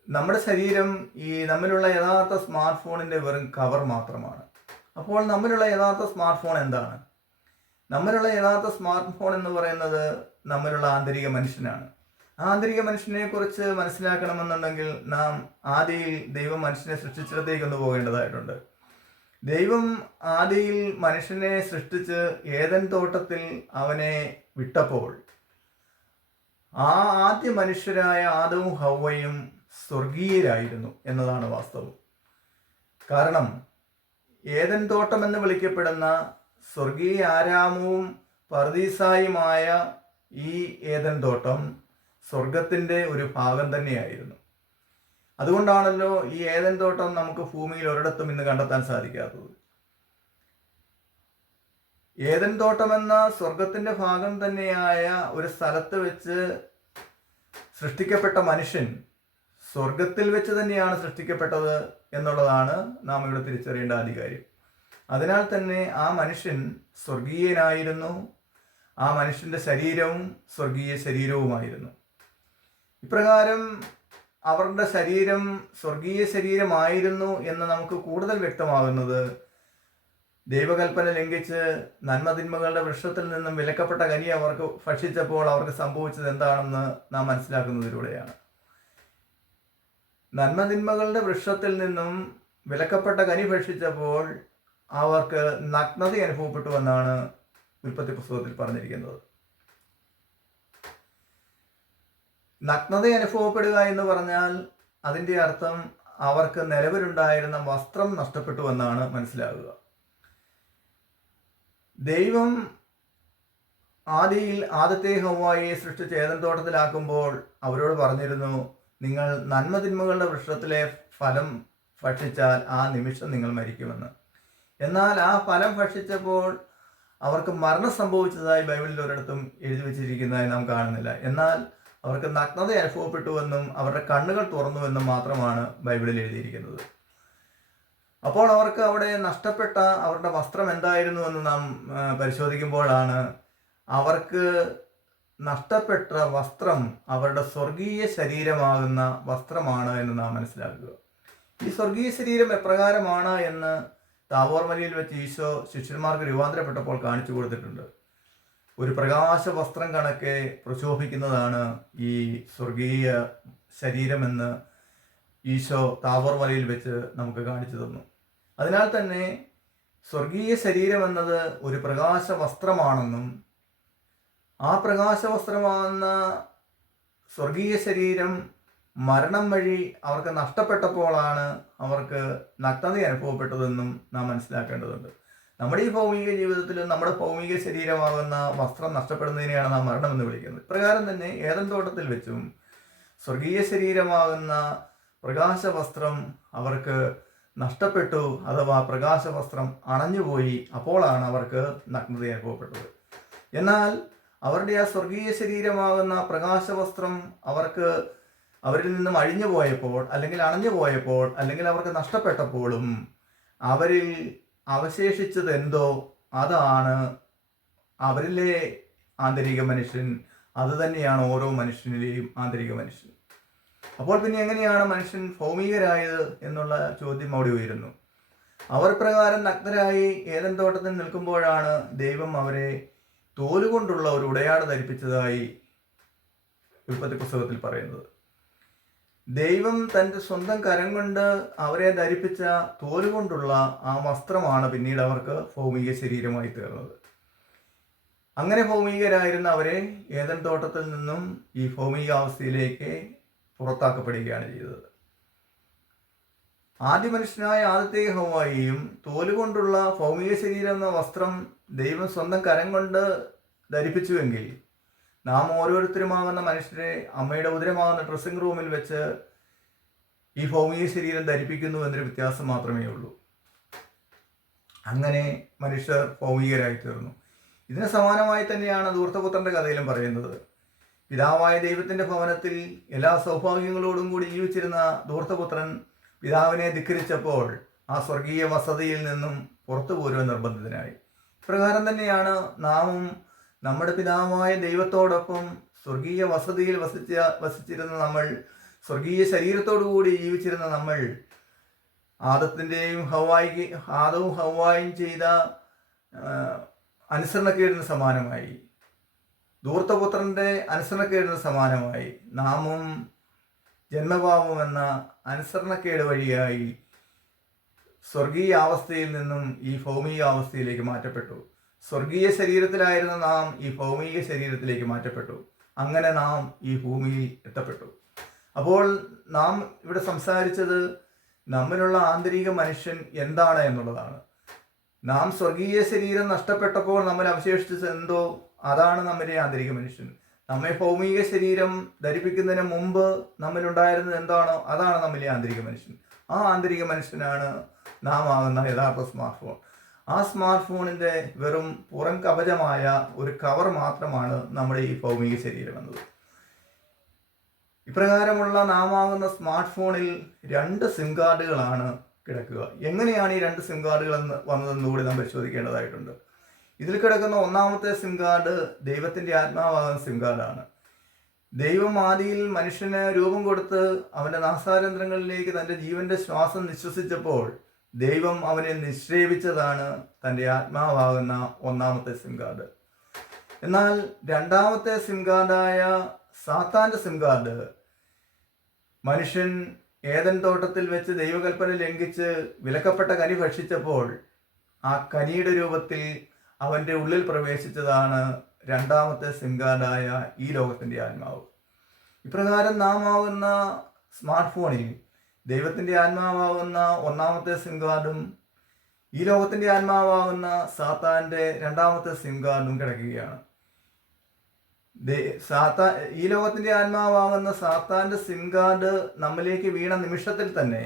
നമ്മുടെ ശരീരം ഈ നമ്മിലുള്ള യഥാർത്ഥ സ്മാർട്ട് ഫോണിൻ്റെ വെറും കവർ മാത്രമാണ്. അപ്പോൾ നമ്മിലുള്ള യഥാർത്ഥ സ്മാർട്ട് ഫോൺ എന്താണ്? നമ്മിലുള്ള യഥാർത്ഥ സ്മാർട്ട് ഫോൺ എന്ന് പറയുന്നത് നമ്മിലുള്ള ആന്തരിക മനുഷ്യനാണ്. ആന്തരിക മനുഷ്യനെ കുറിച്ച് മനസ്സിലാക്കണമെന്നുണ്ടെങ്കിൽ നാം ആദിയിൽ ദൈവം മനുഷ്യനെ സൃഷ്ടിച്ചിടത്തേക്കൊന്ന് പോകേണ്ടതായിട്ടുണ്ട്. ദൈവം ആദിയിൽ മനുഷ്യനെ സൃഷ്ടിച്ച് ഏദൻ തോട്ടത്തിൽ അവനെ വിട്ടപ്പോൾ ആ ആദ്യ മനുഷ്യരായ ആദവും ഹവ്വയും സ്വർഗീയരായിരുന്നു എന്നതാണ് വാസ്തവം. കാരണം ഏദൻ തോട്ടം എന്ന് വിളിക്കപ്പെടുന്ന സ്വർഗീയ ആരാമവും പർദീസായുമായ ഈ ഏദൻ തോട്ടം സ്വർഗത്തിൻ്റെ ഒരു ഭാഗം തന്നെയായിരുന്നു. അതുകൊണ്ടാണല്ലോ ഈ ഏദൻ തോട്ടം നമുക്ക് ഭൂമിയിൽ ഒരിടത്തും ഇന്ന് കണ്ടെത്താൻ സാധിക്കാത്തത്. ഏദൻ തോട്ടമെന്ന സ്വർഗത്തിൻ്റെ ഭാഗം തന്നെയായ ഒരു സ്ഥലത്ത് വെച്ച് സൃഷ്ടിക്കപ്പെട്ട മനുഷ്യൻ സ്വർഗത്തിൽ വെച്ച് തന്നെയാണ് സൃഷ്ടിക്കപ്പെട്ടത് എന്നുള്ളതാണ് നാം ഇവിടെ തിരിച്ചറിയേണ്ട ആദ്യ കാര്യം. അതിനാൽ തന്നെ ആ മനുഷ്യൻ സ്വർഗീയനായിരുന്നു. ആ മനുഷ്യൻ്റെ ശരീരവും സ്വർഗീയ ശരീരവുമായിരുന്നു. ഇപ്രകാരം അവരുടെ ശരീരം സ്വർഗീയ ശരീരമായിരുന്നു എന്ന് നമുക്ക് കൂടുതൽ വ്യക്തമാകുന്നത് ദൈവകൽപ്പന ലംഘിച്ച് നന്മതിന്മകളുടെ വൃക്ഷത്തിൽ നിന്നും വിലക്കപ്പെട്ട കനി അവർക്ക് ഭക്ഷിച്ചപ്പോൾ അവർക്ക് സംഭവിച്ചത് എന്താണെന്ന് നാം മനസ്സിലാക്കുന്നതിലൂടെയാണ്. നന്മതിന്മകളുടെ വൃക്ഷത്തിൽ നിന്നും വിലക്കപ്പെട്ട കനി ഭക്ഷിച്ചപ്പോൾ അവർക്ക് നഗ്നത അനുഭവപ്പെട്ടു എന്നാണ് ഉൽപ്പത്തി പുസ്തകത്തിൽ പറഞ്ഞിരിക്കുന്നത്. നഗ്നത അനുഭവപ്പെടുക എന്ന് പറഞ്ഞാൽ അതിൻ്റെ അർത്ഥം അവർക്ക് നിലവിലുണ്ടായിരുന്ന വസ്ത്രം നഷ്ടപ്പെട്ടു എന്നാണ് മനസ്സിലാകുക. ദൈവം ആദ്യത്തെ ഹവ്വായെ സൃഷ്ടിച്ച് ഏദൻ തോട്ടത്തിലാക്കുമ്പോൾ അവരോട് പറഞ്ഞിരുന്നു, നിങ്ങൾ നന്മതിന്മകളുടെ വൃക്ഷത്തിലെ ഫലം ഭക്ഷിച്ചാൽ ആ നിമിഷം നിങ്ങൾ മരിക്കുമെന്ന്. എന്നാൽ ആ ഫലം ഭക്ഷിച്ചപ്പോൾ അവർക്ക് മരണം സംഭവിച്ചതായി ബൈബിളിൽ ഒരിടത്തും എഴുതി വച്ചിരിക്കുന്നതായി നാം കാണുന്നില്ല. എന്നാൽ അവർക്ക് നഗ്നത അനുഭവപ്പെട്ടുവെന്നും അവരുടെ കണ്ണുകൾ തുറന്നുവെന്നും മാത്രമാണ് ബൈബിളിൽ എഴുതിയിരിക്കുന്നത്. അപ്പോൾ അവർക്ക് അവിടെ നഷ്ടപ്പെട്ട അവരുടെ വസ്ത്രം എന്തായിരുന്നു എന്ന് നാം പരിശോധിക്കുമ്പോഴാണ് അവർക്ക് നഷ്ടപ്പെട്ട വസ്ത്രം അവരുടെ സ്വർഗീയ ശരീരമാകുന്ന വസ്ത്രമാണ് എന്ന് നാം മനസ്സിലാക്കുക. ഈ സ്വർഗീയ ശരീരം എപ്രകാരമാണ് എന്ന് താബോർ മലയിൽ വെച്ച് ഈശോ ശിഷ്യന്മാർക്ക് രൂപാന്തരപ്പെട്ടപ്പോൾ കാണിച്ചു കൊടുത്തിട്ടുണ്ട്. ഒരു പ്രകാശ വസ്ത്രം കണക്കെ പ്രശോഭിക്കുന്നതാണ് ഈ സ്വർഗീയ ശരീരമെന്ന് ഈശോ താബോർ മലയിൽ വെച്ച് നമുക്ക് കാണിച്ചു തന്നു. അതിനാൽ തന്നെ സ്വർഗീയ ശരീരം എന്നത് ഒരു പ്രകാശ വസ്ത്രമാണെന്നും ആ പ്രകാശ വസ്ത്രമാകുന്ന സ്വർഗീയ ശരീരം മരണം വഴി അവർക്ക് നഷ്ടപ്പെട്ടപ്പോഴാണ് അവർക്ക് നഗ്നത അനുഭവപ്പെട്ടതെന്നും നാം മനസ്സിലാക്കേണ്ടതുണ്ട്. നമ്മുടെ ഈ ഭൗമിക ജീവിതത്തിലും നമ്മുടെ ഭൗമിക ശരീരമാകുന്ന വസ്ത്രം നഷ്ടപ്പെടുന്നതിനെയാണ് നാം മരണമെന്ന് വിളിക്കുന്നത്. ഇപ്രകാരം തന്നെ ഏദൻ തോട്ടത്തിൽ വെച്ചും സ്വർഗീയ ശരീരമാകുന്ന പ്രകാശ വസ്ത്രം അവർക്ക് നഷ്ടപ്പെട്ടു, അഥവാ പ്രകാശ വസ്ത്രം അണഞ്ഞുപോയി. അപ്പോഴാണ് അവർക്ക് നഗ്നത അനുഭവപ്പെട്ടത്. എന്നാൽ അവരുടെ ആ സ്വർഗീയ ശരീരമാകുന്ന പ്രകാശ വസ്ത്രം അവരിൽ നിന്നും അഴിഞ്ഞു പോയപ്പോൾ, അല്ലെങ്കിൽ അണഞ്ഞു പോയപ്പോൾ, അല്ലെങ്കിൽ അവർക്ക് നഷ്ടപ്പെട്ടപ്പോഴും അവരിൽ അവശേഷിച്ചത് എന്തോ അതാണ് അവരിലെ ആന്തരിക മനുഷ്യൻ. അത് തന്നെയാണ് ഓരോ മനുഷ്യനിലെയും ആന്തരിക മനുഷ്യൻ. അപ്പോൾ പിന്നെ എങ്ങനെയാണ് മനുഷ്യൻ ഭൗമികരായത് എന്നുള്ള ചോദ്യം അവിടെ ഉയരുന്നു. അവർ പ്രകാരം നഗ്നരായി ഏദൻ തോട്ടത്തിൽ നിൽക്കുമ്പോഴാണ് ദൈവം അവരെ തോലുകൊണ്ടുള്ള ഒരു ഉടയാട ധരിപ്പിച്ചതായി ഉൽപ്പത്തി പുസ്തകത്തിൽ പറയുന്നത്. ദൈവം തൻ്റെ സ്വന്തം കരം കൊണ്ട് അവരെ ധരിപ്പിച്ച തോലുകൊണ്ടുള്ള ആ വസ്ത്രമാണ് പിന്നീട് അവർക്ക് ഭൗമിക ശരീരമായി തീർന്നത്. അങ്ങനെ ഭൗമികരായിരുന്ന അവരെ ഏദൻ തോട്ടത്തിൽ നിന്നും ഈ ഭൗമികാവസ്ഥയിലേക്ക് പുറത്താക്കപ്പെടുകയാണ് ചെയ്തത്. ആദ്യ മനുഷ്യനായ ആദ്യത്തെ ഹവ്വായെയും തോലുകൊണ്ടുള്ള ഭൗമിക ശരീരം എന്ന വസ്ത്രം ദൈവം സ്വന്തം കരം കൊണ്ട് ധരിപ്പിച്ചുവെങ്കിൽ നാം ഓരോരുത്തരുമാകുന്ന മനുഷ്യരെ അമ്മയുടെ ഉദരമാകുന്ന ഡ്രസ്സിംഗ് റൂമിൽ വെച്ച് ഈ ഭൗമിക ശരീരം ധരിപ്പിക്കുന്നു എന്നൊരു വ്യത്യാസം മാത്രമേ ഉള്ളൂ. അങ്ങനെ മനുഷ്യർ ഭൗമികരായി തീർന്നു. ഇതിന് സമാനമായി തന്നെയാണ് ധൂർത്തപുത്രന്റെ കഥയിലും പറയുന്നത്. പിതാവായ ദൈവത്തിന്റെ ഭവനത്തിൽ എല്ലാ സൗഭാഗ്യങ്ങളോടും കൂടി ജീവിച്ചിരുന്ന ധൂർത്തപുത്രൻ പിതാവിനെ ധിക്കരിച്ചപ്പോൾ ആ സ്വർഗീയ വസതിയിൽ നിന്നും പുറത്തു പോരുവാൻ നിർബന്ധിതനായി. ഇപ്രകാരം തന്നെയാണ് നാമും നമ്മുടെ പിതാവായ ദൈവത്തോടൊപ്പം സ്വർഗീയ വസതിയിൽ വസിച്ചിരുന്ന നമ്മൾ, സ്വർഗീയ ശരീരത്തോടു കൂടി ജീവിച്ചിരുന്ന നമ്മൾ, ആദവും ഹവ്വായും ചെയ്ത അനുസരണക്കേടിന് സമാനമായി, ധൂർത്തപുത്രന്റെ അനുസരണക്കേടിന് സമാനമായി നാമും ജന്മപാപം എന്ന അനുസരണക്കേട് വഴിയായി സ്വർഗീയ അവസ്ഥയിൽ നിന്നും ഈ ഭൗമിക അവസ്ഥയിലേക്ക് മാറ്റപ്പെട്ടു. സ്വർഗീയ ശരീരത്തിലായിരുന്ന നാം ഈ ഭൗമിക ശരീരത്തിലേക്ക് മാറ്റപ്പെട്ടു. അങ്ങനെ നാം ഈ ഭൂമിയിൽ എത്തപ്പെട്ടു. അപ്പോൾ നാം ഇവിടെ സംസാരിച്ചത് നമ്മിലുള്ള ആന്തരിക മനുഷ്യൻ എന്താണ് എന്നുള്ളതാണ്. നാം സ്വർഗീയ ശരീരം നഷ്ടപ്പെട്ടപ്പോൾ നമ്മൾ അവശേഷിച്ചത് എന്തോ അതാണ് നമ്മുടെ ആന്തരിക മനുഷ്യൻ. നമ്മെ ഭൗമിക ശരീരം ധരിപ്പിക്കുന്നതിന് മുമ്പ് നമ്മിലുണ്ടായിരുന്നത് എന്താണോ അതാണ് നമ്മിലെ ആന്തരിക മനുഷ്യൻ. ആ ആന്തരിക മനുഷ്യനാണ് നാം ആകുന്ന യഥാർത്ഥ സ്മാർട്ട് ഫോൺ. ആ സ്മാർട്ട് ഫോണിൻ്റെ വെറും പുറം കവചമായ ഒരു കവർ മാത്രമാണ് നമ്മുടെ ഈ ഭൗമിക ശരീരം എന്നത്. ഇപ്രകാരമുള്ള നാം ആകുന്ന സ്മാർട്ട് ഫോണിൽ 2 സിം കാർഡുകളാണ് കിടക്കുക. എങ്ങനെയാണ് ഈ 2 സിം കാർഡുകൾ വന്നതെന്ന് കൂടി നാം പരിശോധിക്കേണ്ടതായിട്ടുണ്ട്. ഇതിൽ കിടക്കുന്ന ഒന്നാമത്തെ സിം കാർഡ് ദൈവത്തിൻ്റെ ആത്മാവാകുന്ന സിം കാർഡാണ്. ദൈവം ആദിയിൽ മനുഷ്യന് രൂപം കൊടുത്ത് അവൻ്റെ നാസാരന്ധ്രങ്ങളിലേക്ക് തൻ്റെ ജീവന്റെ ശ്വാസം നിശ്വസിച്ചപ്പോൾ ദൈവം അവനെ നിക്ഷേപിച്ചതാണ് തൻ്റെ ആത്മാവാകുന്ന ഒന്നാമത്തെ സിം കാർഡ്. എന്നാൽ രണ്ടാമത്തെ സിം കാർഡായ സാത്താൻ്റെ സിം കാർഡ് മനുഷ്യൻ ഏദൻ തോട്ടത്തിൽ വെച്ച് ദൈവകൽപ്പന ലംഘിച്ച് വിലക്കപ്പെട്ട കനി ഭക്ഷിച്ചപ്പോൾ ആ കനിയുടെ രൂപത്തിൽ അവൻ്റെ ഉള്ളിൽ പ്രവേശിച്ചതാണ് രണ്ടാമത്തെ സിം കാർഡായ ഈ ലോകത്തിൻ്റെ ആത്മാവ്. ഇപ്രകാരം നാം ആവുന്ന സ്മാർട്ട് ഫോണിൽ ദൈവത്തിൻ്റെ ആത്മാവാകുന്ന ഒന്നാമത്തെ സിം കാർഡും ഈ ലോകത്തിൻ്റെ ആത്മാവാകുന്ന സാത്താൻ്റെ രണ്ടാമത്തെ സിം കാർഡും കിടക്കുകയാണ്. ഈ ലോകത്തിൻ്റെ ആത്മാവാകുന്ന സാത്താൻ്റെ സിം കാർഡ് നമ്മിലേക്ക് വീണ നിമിഷത്തിൽ തന്നെ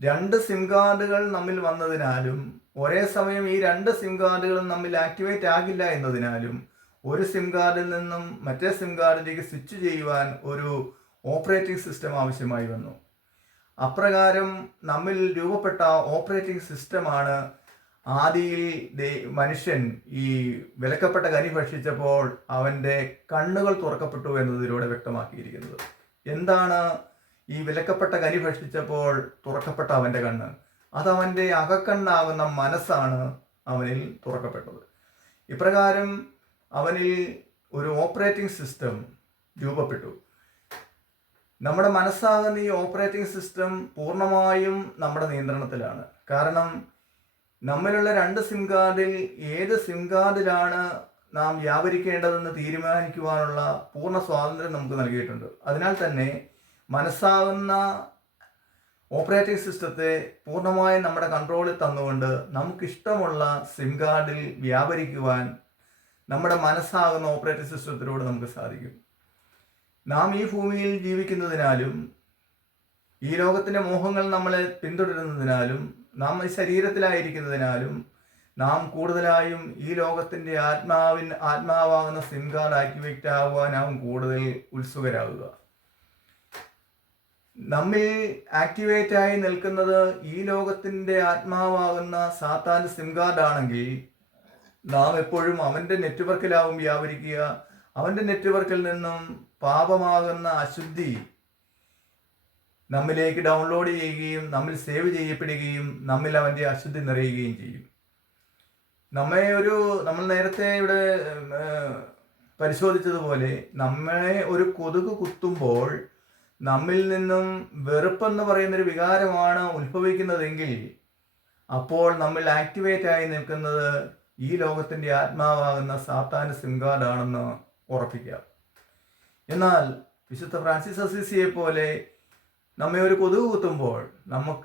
2 സിം കാർഡുകൾ നമ്മിൽ വന്നതിനാലും ഒരേ സമയം ഈ 2 സിം കാർഡുകളും നമ്മിൽ ആക്ടിവേറ്റ് ആകില്ല എന്നതിനാലും ഒരു സിം കാർഡിൽ നിന്നും മറ്റേ സിം കാർഡിലേക്ക് സ്വിച്ച് ചെയ്യുവാൻ ഒരു ഓപ്പറേറ്റിംഗ് സിസ്റ്റം ആവശ്യമായി വന്നു. അപ്രകാരം നമ്മിൽ രൂപപ്പെട്ട ഓപ്പറേറ്റിംഗ് സിസ്റ്റമാണ് ആദിയിൽ മനുഷ്യൻ ഈ വിലക്കപ്പെട്ട കനി ഭക്ഷിച്ചപ്പോൾ അവൻ്റെ കണ്ണുകൾ തുറക്കപ്പെട്ടു എന്നതിലൂടെ വ്യക്തമാക്കിയിരിക്കുന്നത്. എന്താണ് ഈ വിലക്കപ്പെട്ട കനി ഭക്ഷിച്ചപ്പോൾ തുറക്കപ്പെട്ട അവൻ്റെ കണ്ണ്? അതവൻ്റെ അകക്കണ്ണാകുന്ന മനസ്സാണ് അവനിൽ തുറക്കപ്പെട്ടത്. ഇപ്രകാരം അവനിൽ ഒരു ഓപ്പറേറ്റിംഗ് സിസ്റ്റം രൂപപ്പെട്ടു. നമ്മുടെ മനസ്സാകുന്ന ഈ ഓപ്പറേറ്റിംഗ് സിസ്റ്റം പൂർണ്ണമായും നമ്മുടെ നിയന്ത്രണത്തിലാണ്. കാരണം നമ്മിലുള്ള 2 സിം കാർഡിൽ ഏത് സിം കാർഡിലാണ് നാം വ്യാപരിക്കേണ്ടതെന്ന് തീരുമാനിക്കുവാനുള്ള പൂർണ്ണ സ്വാതന്ത്ര്യം നമുക്ക് നൽകിയിട്ടുണ്ട്. അതിനാൽ തന്നെ മനസ്സാകുന്ന ഓപ്പറേറ്റിംഗ് സിസ്റ്റത്തെ പൂർണ്ണമായും നമ്മുടെ കൺട്രോളിൽ തന്നുകൊണ്ട് നമുക്കിഷ്ടമുള്ള സിം കാർഡിൽ വ്യാപരിക്കുവാൻ നമ്മുടെ മനസ്സാകുന്ന ഓപ്പറേറ്റിംഗ് സിസ്റ്റത്തിലൂടെ നമുക്ക് സാധിക്കും. നാം ഈ ഭൂമിയിൽ ജീവിക്കുന്നതിനാലും ഈ ലോകത്തിൻ്റെ മോഹങ്ങൾ നമ്മളെ പിന്തുടരുന്നതിനാലും നാം ഈ ശരീരത്തിലായിരിക്കുന്നതിനാലും നാം കൂടുതലായും ഈ ലോകത്തിൻ്റെ ആത്മാവാകുന്ന സിം കാർഡ് ആക്ടിവേറ്റ് ആകുവാനാവും കൂടുതൽ ഉത്സുകരാകുക. നമ്മിൽ ആക്ടിവേറ്റായി നിൽക്കുന്നത് ഈ ലോകത്തിൻ്റെ ആത്മാവാകുന്ന സാത്താൻ്റെ സിം കാർഡ് ആണെങ്കിൽ നാം എപ്പോഴും അവൻ്റെ നെറ്റ്വർക്കിലാവും വ്യാപരിക്കുക. അവൻ്റെ നെറ്റ്വർക്കിൽ നിന്നും പാപമാകുന്ന അശുദ്ധി നമ്മിലേക്ക് ഡൗൺലോഡ് ചെയ്യുകയും നമ്മിൽ സേവ് ചെയ്യപ്പെടുകയും നമ്മിൽ അവൻ്റെ അശുദ്ധി നിറയുകയും ചെയ്യും. നമ്മൾ നേരത്തെ ഇവിടെ പരിശോധിച്ചതുപോലെ നമ്മളെ ഒരു കൊതുക് കുത്തുമ്പോൾ നമ്മിൽ നിന്നും വെറുപ്പെന്ന് പറയുന്നൊരു വികാരമാണ് ഉത്ഭവിക്കുന്നതെങ്കിൽ അപ്പോൾ നമ്മൾ ആക്ടിവേറ്റ് ആയി നിൽക്കുന്നത് ഈ ലോകത്തിൻ്റെ ആത്മാവാകുന്ന സാത്താൻ്റെ സിം കാർഡാണെന്ന് ഉറപ്പിക്കാം. എന്നാൽ വിശുദ്ധ ഫ്രാൻസിസ് അസീസിയെ പോലെ നമ്മെ ഒരു കൊതുക് കുത്തുമ്പോൾ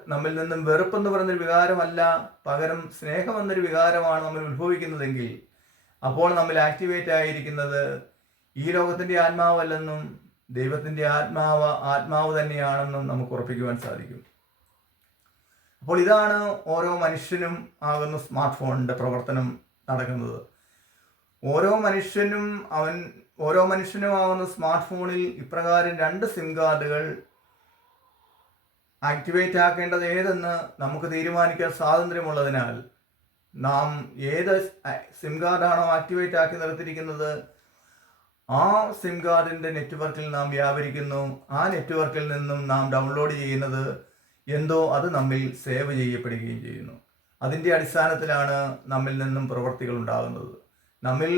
നമ്മിൽ നിന്നും വെറുപ്പെന്ന് പറയുന്നൊരു വികാരമല്ല, പകരം സ്നേഹമെന്നൊരു വികാരമാണ് നമ്മൾ ഉത്ഭവിക്കുന്നതെങ്കിൽ അപ്പോൾ നമ്മൾ ആക്ടിവേറ്റ് ആയിരിക്കുന്നത് ഈ ലോകത്തിൻ്റെ ആത്മാവല്ലെന്നും ദൈവത്തിൻ്റെ ആത്മാവ് തന്നെയാണെന്നും നമുക്ക് ഉറപ്പിക്കുവാൻ സാധിക്കും. അപ്പോൾ ഇതാണ് ഓരോ മനുഷ്യനും ആകുന്ന സ്മാർട്ട് ഫോണിൻ്റെ പ്രവർത്തനം നടക്കുന്നത്. ഓരോ മനുഷ്യനും ആകുന്ന സ്മാർട്ട് ഫോണിൽ ഇപ്രകാരം 2 സിം കാർഡുകൾ ആക്ടിവേറ്റ് ആക്കേണ്ടത് ഏതെന്ന് നമുക്ക് തീരുമാനിക്കാൻ സ്വാതന്ത്ര്യമുള്ളതിനാൽ നാം ഏത് സിം കാർഡാണോ ആക്ടിവേറ്റ് ആക്കി നിർത്തിയിരിക്കുന്നത് ആ സിം കാർഡിൻ്റെ നെറ്റ്വർക്കിൽ നാം വ്യാപരിക്കുന്നു. ആ നെറ്റ്വർക്കിൽ നിന്നും നാം ഡൗൺലോഡ് ചെയ്യുന്നത് എന്തോ അത് നമ്മിൽ സേവ് ചെയ്യപ്പെടുകയും ചെയ്യുന്നു. അതിൻ്റെ അടിസ്ഥാനത്തിലാണ് നമ്മിൽ നിന്നും പ്രവൃത്തികൾ ഉണ്ടാകുന്നത്. നമ്മിൽ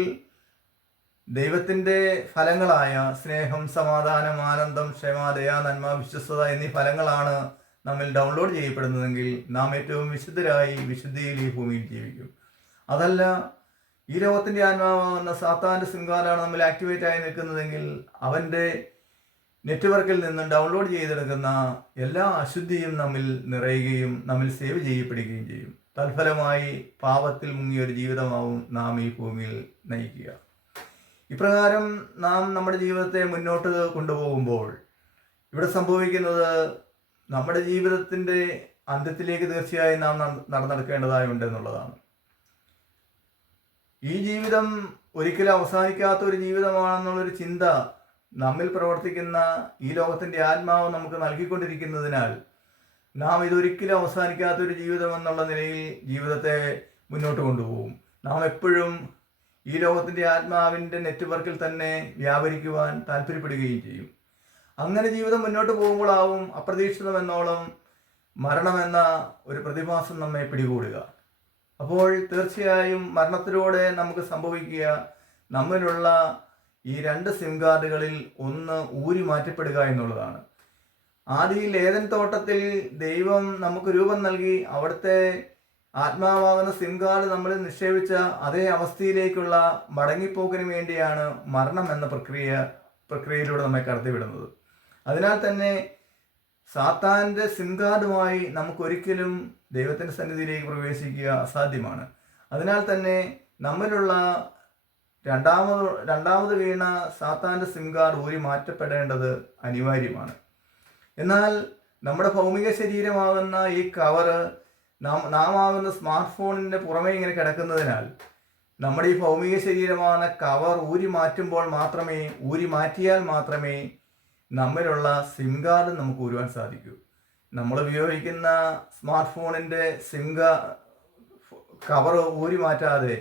ദൈവത്തിൻ്റെ ഫലങ്ങളായ സ്നേഹം, സമാധാനം, ആനന്ദം, ക്ഷമ, ദയ, നന്മ, വിശ്വസ്തത എന്നീ ഫലങ്ങളാണ് നമ്മിൽ ഡൗൺലോഡ് ചെയ്യപ്പെടുന്നതെങ്കിൽ നാം ഏറ്റവും വിശുദ്ധരായി വിശുദ്ധിയിൽ ഈ ഭൂമിയിൽ ജീവിക്കും. അതല്ല, ഈ ലോകത്തിൻ്റെ ആത്മാവാകുന്ന സാത്താൻ്റെ സിം കാർഡാണ് നമ്മൾ ആക്ടിവേറ്റ് ആയി നിൽക്കുന്നതെങ്കിൽ അവൻ്റെ നെറ്റ്വർക്കിൽ നിന്നും ഡൗൺലോഡ് ചെയ്തെടുക്കുന്ന എല്ലാ അശുദ്ധിയും നമ്മിൽ നിറയുകയും നമ്മിൽ സേവ് ചെയ്യപ്പെടുകയും ചെയ്യും. തൽഫലമായി പാപത്തിൽ മുങ്ങിയൊരു ജീവിതമാവും നാം ഈ ഭൂമിയിൽ നയിക്കുക. ഇപ്രകാരം നാം നമ്മുടെ ജീവിതത്തെ മുന്നോട്ട് കൊണ്ടുപോകുമ്പോൾ ഇവിടെ സംഭവിക്കുന്നത് നമ്മുടെ ജീവിതത്തിൻ്റെ അന്ത്യത്തിലേക്ക് തീർച്ചയായും നാം നടന്നെടുക്കേണ്ടതായുണ്ട് എന്നുള്ളതാണ്. ഈ ജീവിതം ഒരിക്കലും അവസാനിക്കാത്ത ഒരു ജീവിതമാണെന്നുള്ളൊരു ചിന്ത നമ്മിൽ പ്രവർത്തിക്കുന്ന ഈ ലോകത്തിൻ്റെ ആത്മാവ് നമുക്ക് നൽകിക്കൊണ്ടിരിക്കുന്നതിനാൽ നാം ഇതൊരിക്കലും അവസാനിക്കാത്തൊരു ജീവിതം എന്നുള്ള നിലയിൽ ജീവിതത്തെ മുന്നോട്ട് കൊണ്ടുപോകും. നാം എപ്പോഴും ഈ ലോകത്തിൻ്റെ ആത്മാവിൻ്റെ നെറ്റ്വർക്കിൽ തന്നെ വ്യാപരിക്കുവാൻ താല്പര്യപ്പെടുകയും ചെയ്യും. അങ്ങനെ ജീവിതം മുന്നോട്ട് പോകുമ്പോഴാവും അപ്രതീക്ഷിതമെന്നോളം മരണമെന്ന ഒരു പ്രതിഭാസം നമ്മെ പിടികൂടുക. അപ്പോൾ തീർച്ചയായും മരണത്തിലൂടെ നമുക്ക് സംഭവിക്കുക നമ്മിലുള്ള ഈ 2 സിം കാർഡുകളിൽ ഒന്ന് ഊരി മാറ്റപ്പെടുക എന്നുള്ളതാണ്. ആദിയിൽ ഏദൻ തോട്ടത്തിൽ ദൈവം നമുക്ക് രൂപം നൽകി അവിടുത്തെ ആത്മാവാകുന്ന സിം കാർഡ് നമ്മൾ നിക്ഷേപിച്ച അതേ അവസ്ഥയിലേക്കുള്ള മടങ്ങിപ്പോക്കിന് വേണ്ടിയാണ് മരണം എന്ന പ്രക്രിയയിലൂടെ നമ്മെ കടത്തിവിടുന്നത്. അതിനാൽ തന്നെ സാത്താൻ്റെ സിം കാർഡുമായി നമുക്കൊരിക്കലും ദൈവത്തിൻ്റെ സന്നിധിയിലേക്ക് പ്രവേശിക്കുക അസാധ്യമാണ്. അതിനാൽ തന്നെ നമ്മിലുള്ള രണ്ടാമത് വീണ സാത്താൻ്റെ സിം കാർഡ് ഊരി മാറ്റപ്പെടേണ്ടത് അനിവാര്യമാണ്. എന്നാൽ നമ്മുടെ ഭൗമിക ശരീരമാകുന്ന ഈ കവറ് നാം ആകുന്ന സ്മാർട്ട് ഫോണിൻ്റെ പുറമേ ഇങ്ങനെ കിടക്കുന്നതിനാൽ നമ്മുടെ ഈ ഭൗമിക ശരീരമാകുന്ന കവർ ഊരി മാറ്റിയാൽ മാത്രമേ നമ്മിലുള്ള സിം കാർഡ് നമുക്ക് ഊരുവാൻ സാധിക്കൂ. നമ്മൾ ഉപയോഗിക്കുന്ന സ്മാർട്ട് ഫോണിൻ്റെ കവർ ഊരി മാറ്റാതെ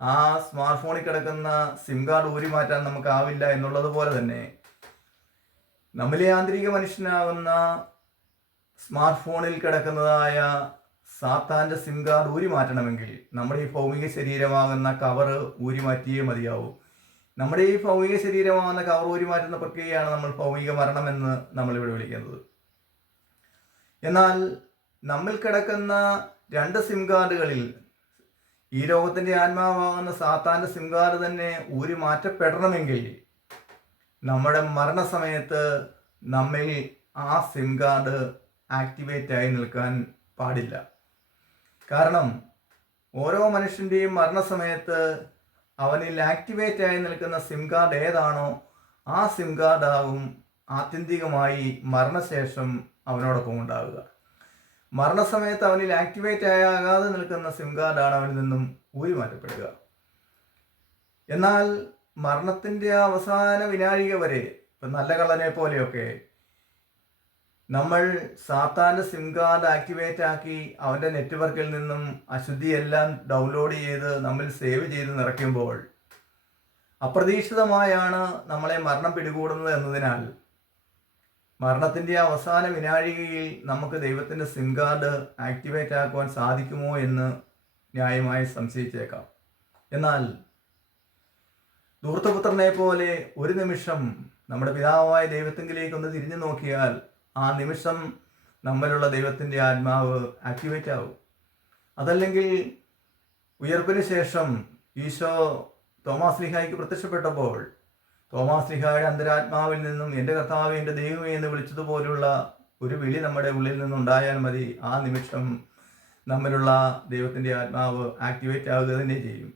ആ സ്മാർട്ട് ഫോണിൽ കിടക്കുന്ന സിം കാർഡ് ഊരി മാറ്റാൻ നമുക്കാവില്ല എന്നുള്ളത് പോലെ തന്നെ നമ്മിലെ ആന്തരിക മനുഷ്യനാകുന്ന സ്മാർട്ട് ഫോണിൽ കിടക്കുന്നതായ സാത്താൻ്റെ സിം കാർഡ് ഊരി മാറ്റണമെങ്കിൽ നമ്മുടെ ഈ ഭൗമിക ശരീരമാകുന്ന കവർ ഊരി മാറ്റിയേ മതിയാവൂ. നമ്മുടെ ഈ ഭൗമിക ശരീരമാകുന്ന കവർ ഊരി മാറ്റുന്ന പ്രക്രിയയാണ് നമ്മൾ ഭൗമിക മരണം എന്ന് നമ്മളിവിടെ വിളിക്കുന്നത്. എന്നാൽ നമ്മിൽ കിടക്കുന്ന 2 സിം കാർഡുകളിൽ ഈ ലോകത്തിൻ്റെ ആത്മാവാകുന്ന സാത്താൻ്റെ സിം കാർഡ് തന്നെ ഊരി മാറ്റപ്പെടണമെങ്കിൽ നമ്മുടെ മരണസമയത്ത് നമ്മിൽ ആ സിം കാർഡ് ആക്ടിവേറ്റ് ആയി നിൽക്കാൻ പാടില്ല. കാരണം ഓരോ മനുഷ്യൻ്റെയും മരണസമയത്ത് അവനിൽ ആക്ടിവേറ്റ് ആയി നിൽക്കുന്ന സിം കാർഡ് ഏതാണോ ആ സിം കാർഡാകും ആത്യന്തികമായി മരണശേഷം അവനോടൊപ്പം ഉണ്ടാവുക. മരണസമയത്ത് അവനിൽ ആക്ടിവേറ്റ് ആകാതെ നിൽക്കുന്ന സിം കാർഡാണ് അവനിൽ നിന്നും ഊരി മാറ്റപ്പെടുക. എന്നാൽ മരണത്തിൻ്റെ അവസാന വിനാഴിക വരെ ഇപ്പം നല്ല കള്ളനെ പോലെയൊക്കെ നമ്മൾ സാത്താൻ്റെ സിം കാർഡ് ആക്ടിവേറ്റ് ആക്കി അവൻ്റെ നെറ്റ്വർക്കിൽ നിന്നും അശുദ്ധിയെല്ലാം ഡൗൺലോഡ് ചെയ്ത് നമ്മൾ സേവ് ചെയ്ത് നിറയ്ക്കുമ്പോൾ അപ്രതീക്ഷിതമായാണ് നമ്മളെ മരണം പിടികൂടുന്നത് എന്നതിനാൽ മരണത്തിൻ്റെ അവസാന വിനാഴികയിൽ നമുക്ക് ദൈവത്തിൻ്റെ സിം കാർഡ് ആക്ടിവേറ്റ് ആക്കുവാൻ സാധിക്കുമോ എന്ന് ന്യായമായി സംശയിച്ചേക്കാം. എന്നാൽ ധൂർത്തപുത്രനെ പോലെ ഒരു നിമിഷം നമ്മുടെ പിതാവായ ദൈവത്തിങ്കിലേക്കൊന്ന് തിരിഞ്ഞു നോക്കിയാൽ ആ നിമിഷം നമ്മിലുള്ള ദൈവത്തിൻ്റെ ആത്മാവ് ആക്ടിവേറ്റ് ആവും. അതല്ലെങ്കിൽ ഉയർപ്പിന് ശേഷം ഈശോ തോമാസ് ലീഹായ്ക്ക് പ്രത്യക്ഷപ്പെട്ടപ്പോൾ തോമാസ് ലീഹായുടെ അന്തരാത്മാവിൽ നിന്നും എൻ്റെ കർത്താവേ എൻ്റെ ദൈവമേ എന്ന് വിളിച്ചതുപോലുള്ള ഒരു വിളി നമ്മുടെ ഉള്ളിൽ നിന്നുണ്ടായാൽ മതി, ആ നിമിഷം നമ്മിലുള്ള ദൈവത്തിൻ്റെ ആത്മാവ് ആക്ടിവേറ്റ് ആവുക തന്നെ ചെയ്യും.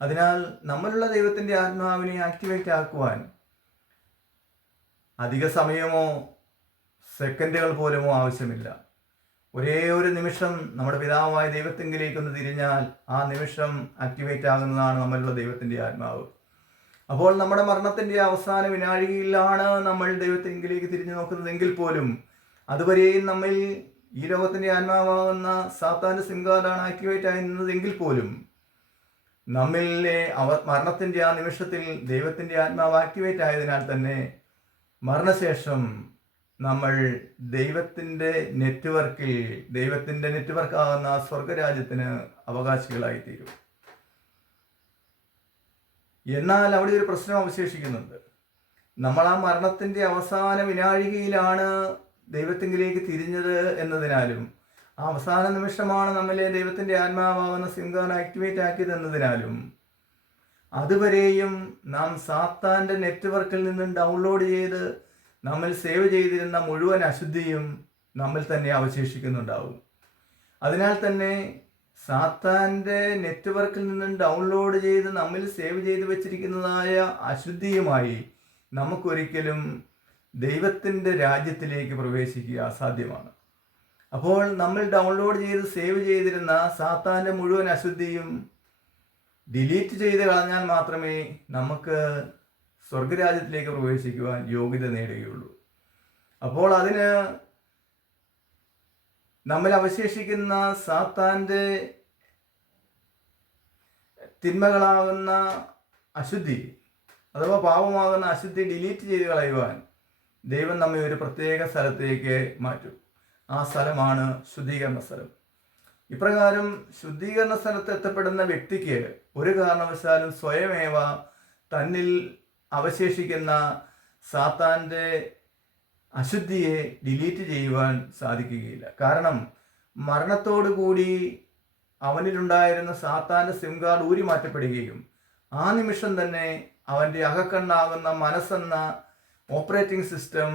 അതിനാൽ നമ്മളുള്ള ദൈവത്തിൻ്റെ ആത്മാവിനെ ആക്ടിവേറ്റ് ആക്കുവാൻ അധിക സമയമോ സെക്കൻഡുകൾ പോലുമോ ആവശ്യമില്ല. ഒരേ ഒരു നിമിഷം നമ്മുടെ പിതാവായ ദൈവത്തിങ്കിലേക്കൊന്ന് തിരിഞ്ഞാൽ ആ നിമിഷം ആക്ടിവേറ്റ് ആകുന്നതാണ് നമ്മളുള്ള ദൈവത്തിൻ്റെ ആത്മാവ്. അപ്പോൾ നമ്മുടെ മരണത്തിൻ്റെ അവസാന വിനാഴികയിലാണ് നമ്മൾ ദൈവത്തിങ്കിലേക്ക് തിരിഞ്ഞു നോക്കുന്നതെങ്കിൽ പോലും അതുവരെയും നമ്മിൽ ഈ ലോകത്തിൻ്റെ ആത്മാവാകുന്ന സാത്താൻ്റെ സിം കാർഡാണ് ആക്ടിവേറ്റ് ആയി നിന്നതെങ്കിൽ പോലും നമ്മിലെ മരണത്തിൻ്റെ ആ നിമിഷത്തിൽ ദൈവത്തിൻ്റെ ആത്മാവ് ആക്ടിവേറ്റ് ആയതിനാൽ തന്നെ മരണശേഷം നമ്മൾ ദൈവത്തിൻ്റെ നെറ്റ്വർക്കാകുന്ന സ്വർഗരാജ്യത്തിന് അവകാശികളായിത്തീരും. എന്നാൽ അവിടെ ഒരു പ്രശ്നം അവശേഷിക്കുന്നുണ്ട്. നമ്മൾ ആ മരണത്തിൻ്റെ അവസാന വിനാഴികയിലാണ് ദൈവത്തിങ്കിലേക്ക് തിരിഞ്ഞത് എന്നതിനാലും ആ അവസാന നിമിഷമാണ് നമ്മിലെ ദൈവത്തിൻ്റെ ആത്മാവാകുന്ന സിം കാർഡ് ആക്ടിവേറ്റ് ആക്കിയത് എന്നതിനാലും അതുവരെയും നാം സാത്താൻ്റെ നെറ്റ്വർക്കിൽ നിന്നും ഡൗൺലോഡ് ചെയ്ത് നമ്മൾ സേവ് ചെയ്തിരുന്ന മുഴുവൻ അശുദ്ധിയും നമ്മിൽ തന്നെ അവശേഷിക്കുന്നുണ്ടാവും. അതിനാൽ തന്നെ സാത്താൻ്റെ നെറ്റ്വർക്കിൽ നിന്നും ഡൗൺലോഡ് ചെയ്ത് നമ്മിൽ സേവ് ചെയ്ത് വെച്ചിരിക്കുന്നതായ അശുദ്ധിയുമായി നമുക്കൊരിക്കലും ദൈവത്തിൻ്റെ രാജ്യത്തിലേക്ക് പ്രവേശിക്കുക അസാധ്യമാണ്. അപ്പോൾ നമ്മൾ ഡൗൺലോഡ് ചെയ്ത് സേവ് ചെയ്തിരുന്ന സാത്താൻ്റെ മുഴുവൻ അശുദ്ധിയും ഡിലീറ്റ് ചെയ്ത് കളഞ്ഞാൽ മാത്രമേ നമുക്ക് സ്വർഗരാജ്യത്തിലേക്ക് പ്രവേശിക്കുവാൻ യോഗ്യത നേടുകയുള്ളൂ. അപ്പോൾ അതിന് നമ്മിൽ അവശേഷിക്കുന്ന സാത്താൻ്റെ തിന്മകളാകുന്ന അശുദ്ധി അഥവാ പാപമാകുന്ന അശുദ്ധി ഡിലീറ്റ് ചെയ്ത് കളയുവാൻ ദൈവം നമ്മെ ഒരു പ്രത്യേക സ്ഥലത്തേക്ക് മാറ്റും. ആ സ്ഥലമാണ് ശുദ്ധീകരണ സ്ഥലം. ഇപ്രകാരം ശുദ്ധീകരണ സ്ഥലത്ത് എത്തപ്പെടുന്ന വ്യക്തിക്ക് ഒരു കാരണവശാലും സ്വയമേവ തന്നിൽ അവശേഷിക്കുന്ന സാത്താൻ്റെ അശുദ്ധിയെ ഡിലീറ്റ് ചെയ്യുവാൻ സാധിക്കുകയില്ല. കാരണം മരണത്തോടു കൂടി അവനിലുണ്ടായിരുന്ന സാത്താൻ്റെ സിം കാർഡ് ഊരി മാറ്റപ്പെടുകയും ആ നിമിഷം തന്നെ അവൻ്റെ അകക്കണ്ണാകുന്ന മനസ്സെന്ന ഓപ്പറേറ്റിംഗ് സിസ്റ്റം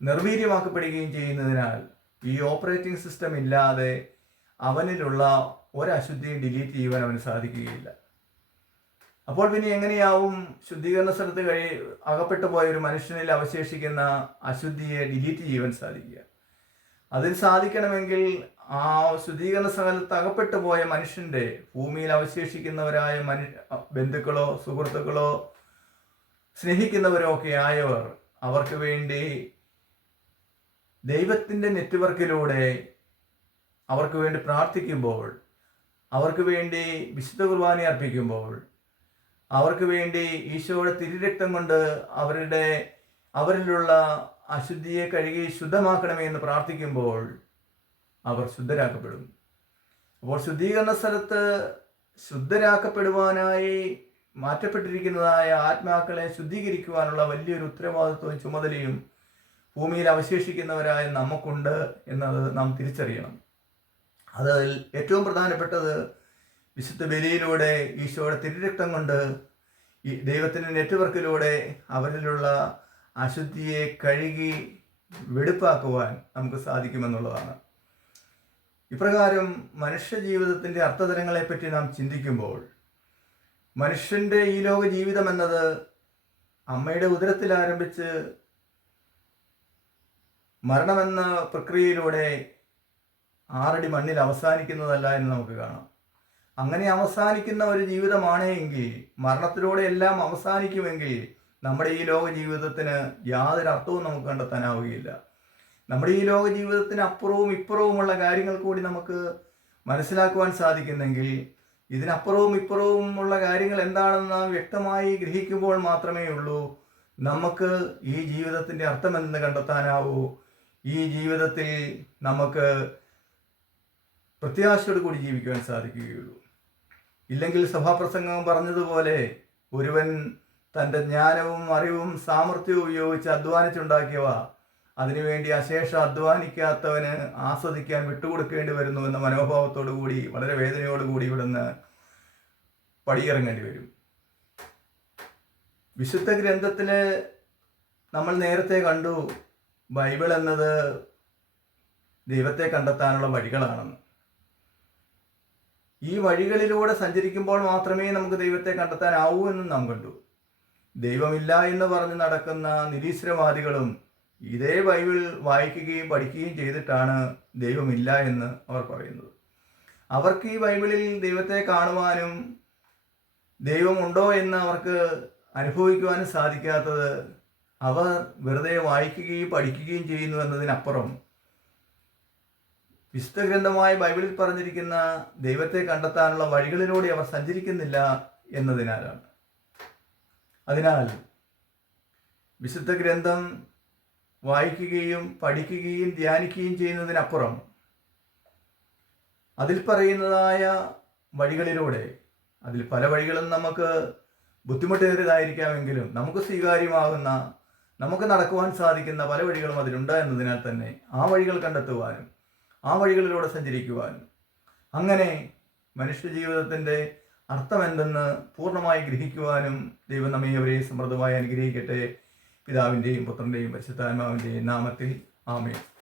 നിർവീര്യമാക്കപ്പെടുകയും ചെയ്യുന്നതിനാൽ ഈ ഓപ്പറേറ്റിംഗ് സിസ്റ്റം ഇല്ലാതെ അവനിലുള്ള ഒരശുദ്ധിയും ഡിലീറ്റ് ചെയ്യുവാൻ അവന് സാധിക്കുകയില്ല. അപ്പോൾ പിന്നെ എങ്ങനെയാവും ശുദ്ധീകരണ സ്ഥലത്ത് അകപ്പെട്ടു പോയ ഒരു മനുഷ്യനിൽ അവശേഷിക്കുന്ന അശുദ്ധിയെ ഡിലീറ്റ് ചെയ്യുവാൻ സാധിക്കുക? അതിന് സാധിക്കണമെങ്കിൽ ആ ശുദ്ധീകരണ സ്ഥലത്ത് അകപ്പെട്ടു പോയ മനുഷ്യൻ്റെ ഭൂമിയിൽ അവശേഷിക്കുന്നവരായ ബന്ധുക്കളോ സുഹൃത്തുക്കളോ സ്നേഹിക്കുന്നവരോ ഒക്കെ ആയവർ അവർക്ക് വേണ്ടി ദൈവത്തിൻ്റെ നെറ്റ്വർക്കിലൂടെ അവർക്ക് വേണ്ടി പ്രാർത്ഥിക്കുമ്പോൾ, അവർക്ക് വേണ്ടി വിശുദ്ധ കുർബാന അർപ്പിക്കുമ്പോൾ, അവർക്ക് വേണ്ടി ഈശോയുടെ തിരുരക്തം കൊണ്ട് അവരിലുള്ള അശുദ്ധിയെ കഴുകി ശുദ്ധമാക്കണമേ എന്ന് പ്രാർത്ഥിക്കുമ്പോൾ അവർ ശുദ്ധരാക്കപ്പെടും. അപ്പോൾ ശുദ്ധീകരണ സ്ഥലത്ത് ശുദ്ധരാക്കപ്പെടുവാനായി മാറ്റപ്പെട്ടിരിക്കുന്നതായ ആത്മാക്കളെ ശുദ്ധീകരിക്കുവാനുള്ള വലിയൊരു ഉത്തരവാദിത്വവും ചുമതലയും ഭൂമിയിൽ അവശേഷിക്കുന്നവരായ നമുക്കുണ്ട് എന്നത് നാം തിരിച്ചറിയണം. അതിൽ ഏറ്റവും പ്രധാനപ്പെട്ടത് വിശുദ്ധ ബലിയിലൂടെ ഈശോയുടെ തിരുരക്തം കൊണ്ട് ഈ ദൈവത്തിൻ്റെ നെറ്റ്വർക്കിലൂടെ അവരിലുള്ള അശുദ്ധിയെ കഴുകി വെടുപ്പാക്കുവാൻ നമുക്ക് സാധിക്കുമെന്നുള്ളതാണ്. ഇപ്രകാരം മനുഷ്യ ജീവിതത്തിൻ്റെ അർത്ഥതലങ്ങളെപ്പറ്റി നാം ചിന്തിക്കുമ്പോൾ മനുഷ്യൻ്റെ ഈ ലോക ജീവിതം എന്നത് അമ്മയുടെ ഉദരത്തിൽ ആരംഭിച്ച് മരണമെന്ന പ്രക്രിയയിലൂടെ 6 അടി മണ്ണിൽ അവസാനിക്കുന്നതല്ല എന്ന് നമുക്ക് കാണാം. അങ്ങനെ അവസാനിക്കുന്ന ഒരു ജീവിതമാണ് എങ്കിൽ, മരണത്തിലൂടെ എല്ലാം അവസാനിക്കുമെങ്കിൽ നമ്മുടെ ഈ ലോക ജീവിതത്തിന് യാതൊരു അർത്ഥവും നമുക്ക് കണ്ടെത്താനാവുകയില്ല. നമ്മുടെ ഈ ലോക ജീവിതത്തിന് അപ്പുറവും ഇപ്പുറവുമുള്ള കാര്യങ്ങൾ കൂടി നമുക്ക് മനസ്സിലാക്കുവാൻ സാധിക്കുന്നെങ്കിൽ ഇതിനപ്പുറവും ഇപ്പുറവുമുള്ള കാര്യങ്ങൾ എന്താണെന്ന് വ്യക്തമായി ഗ്രഹിക്കുമ്പോൾ മാത്രമേ ഉള്ളൂ നമുക്ക് ഈ ജീവിതത്തിൻ്റെ അർത്ഥമെന്ന് കണ്ടെത്താനാവൂ. ഈ ജീവിതത്തിൽ നമുക്ക് പ്രത്യാശയോട് കൂടി ജീവിക്കുവാൻ സാധിക്കുകയുള്ളൂ. ഇല്ലെങ്കിൽ സഭാപ്രസംഗം പറഞ്ഞതുപോലെ ഒരുവൻ തൻ്റെ ജ്ഞാനവും അറിവും സാമർഥ്യവും ഉപയോഗിച്ച് അധ്വാനിച്ചുണ്ടാക്കിയവ അതിനുവേണ്ടി അശേഷം അധ്വാനിക്കാത്തവന് ആസ്വദിക്കാൻ വിട്ടുകൊടുക്കേണ്ടി വരുന്നു എന്ന മനോഭാവത്തോടു കൂടി വളരെ വേദനയോടുകൂടി ഇവിടുന്ന് പടിയിറങ്ങേണ്ടി വരും. വിശുദ്ധ ഗ്രന്ഥത്തിൽ നമ്മൾ നേരത്തെ കണ്ടു ബൈബിൾ എന്നത് ദൈവത്തെ കണ്ടെത്താനുള്ള വഴികളാണെന്ന്. ഈ വഴികളിലൂടെ സഞ്ചരിക്കുമ്പോൾ മാത്രമേ നമുക്ക് ദൈവത്തെ കണ്ടെത്താനാവൂ എന്നും നാം കണ്ടു. ദൈവമില്ല എന്ന് പറഞ്ഞ് നടക്കുന്ന നിരീശ്വരവാദികളും ഇതേ ബൈബിൾ വായിക്കുകയും പഠിക്കുകയും ചെയ്തിട്ടാണ് ദൈവമില്ല എന്ന് അവർ പറയുന്നത്. അവർക്ക് ഈ ബൈബിളിൽ ദൈവത്തെ കാണുവാനും ദൈവമുണ്ടോ എന്ന് അവർക്ക് അനുഭവിക്കുവാനും സാധിക്കാത്തത് അവർ വെറുതെ വായിക്കുകയും പഠിക്കുകയും ചെയ്യുന്നു എന്നതിനപ്പുറം വിശുദ്ധ ഗ്രന്ഥമായ ബൈബിളിൽ പറഞ്ഞിരിക്കുന്ന ദൈവത്തെ കണ്ടെത്താനുള്ള വഴികളിലൂടെ അവർ സഞ്ചരിക്കുന്നില്ല എന്നതിനാലാണ്. അതിനാൽ വിശുദ്ധ ഗ്രന്ഥം വായിക്കുകയും പഠിക്കുകയും ധ്യാനിക്കുകയും ചെയ്യുന്നതിനപ്പുറം അതിൽ പറയുന്നതായ വഴികളിലൂടെ, അതിൽ പല വഴികളും നമുക്ക് ബുദ്ധിമുട്ടേറിയതായിരിക്കാമെങ്കിലും നമുക്ക് സ്വീകാര്യമാകുന്ന, നമുക്ക് നടക്കുവാൻ സാധിക്കുന്ന പല വഴികളും അതിലുണ്ട് എന്നതിനാൽ തന്നെ ആ വഴികൾ കണ്ടെത്തുവാനും ആ വഴികളിലൂടെ സഞ്ചരിക്കുവാനും അങ്ങനെ മനുഷ്യജീവിതത്തിൻ്റെ അർത്ഥമെന്തെന്ന് പൂർണ്ണമായി ഗ്രഹിക്കുവാനും ദൈവം നമ്മെ അവരെ സമൃദ്ധമായി അനുഗ്രഹിക്കട്ടെ. പിതാവിൻ്റെയും പുത്രൻ്റെയും പരിശുദ്ധാത്മാവിൻ്റെയും നാമത്തിൽ ആമേൻ.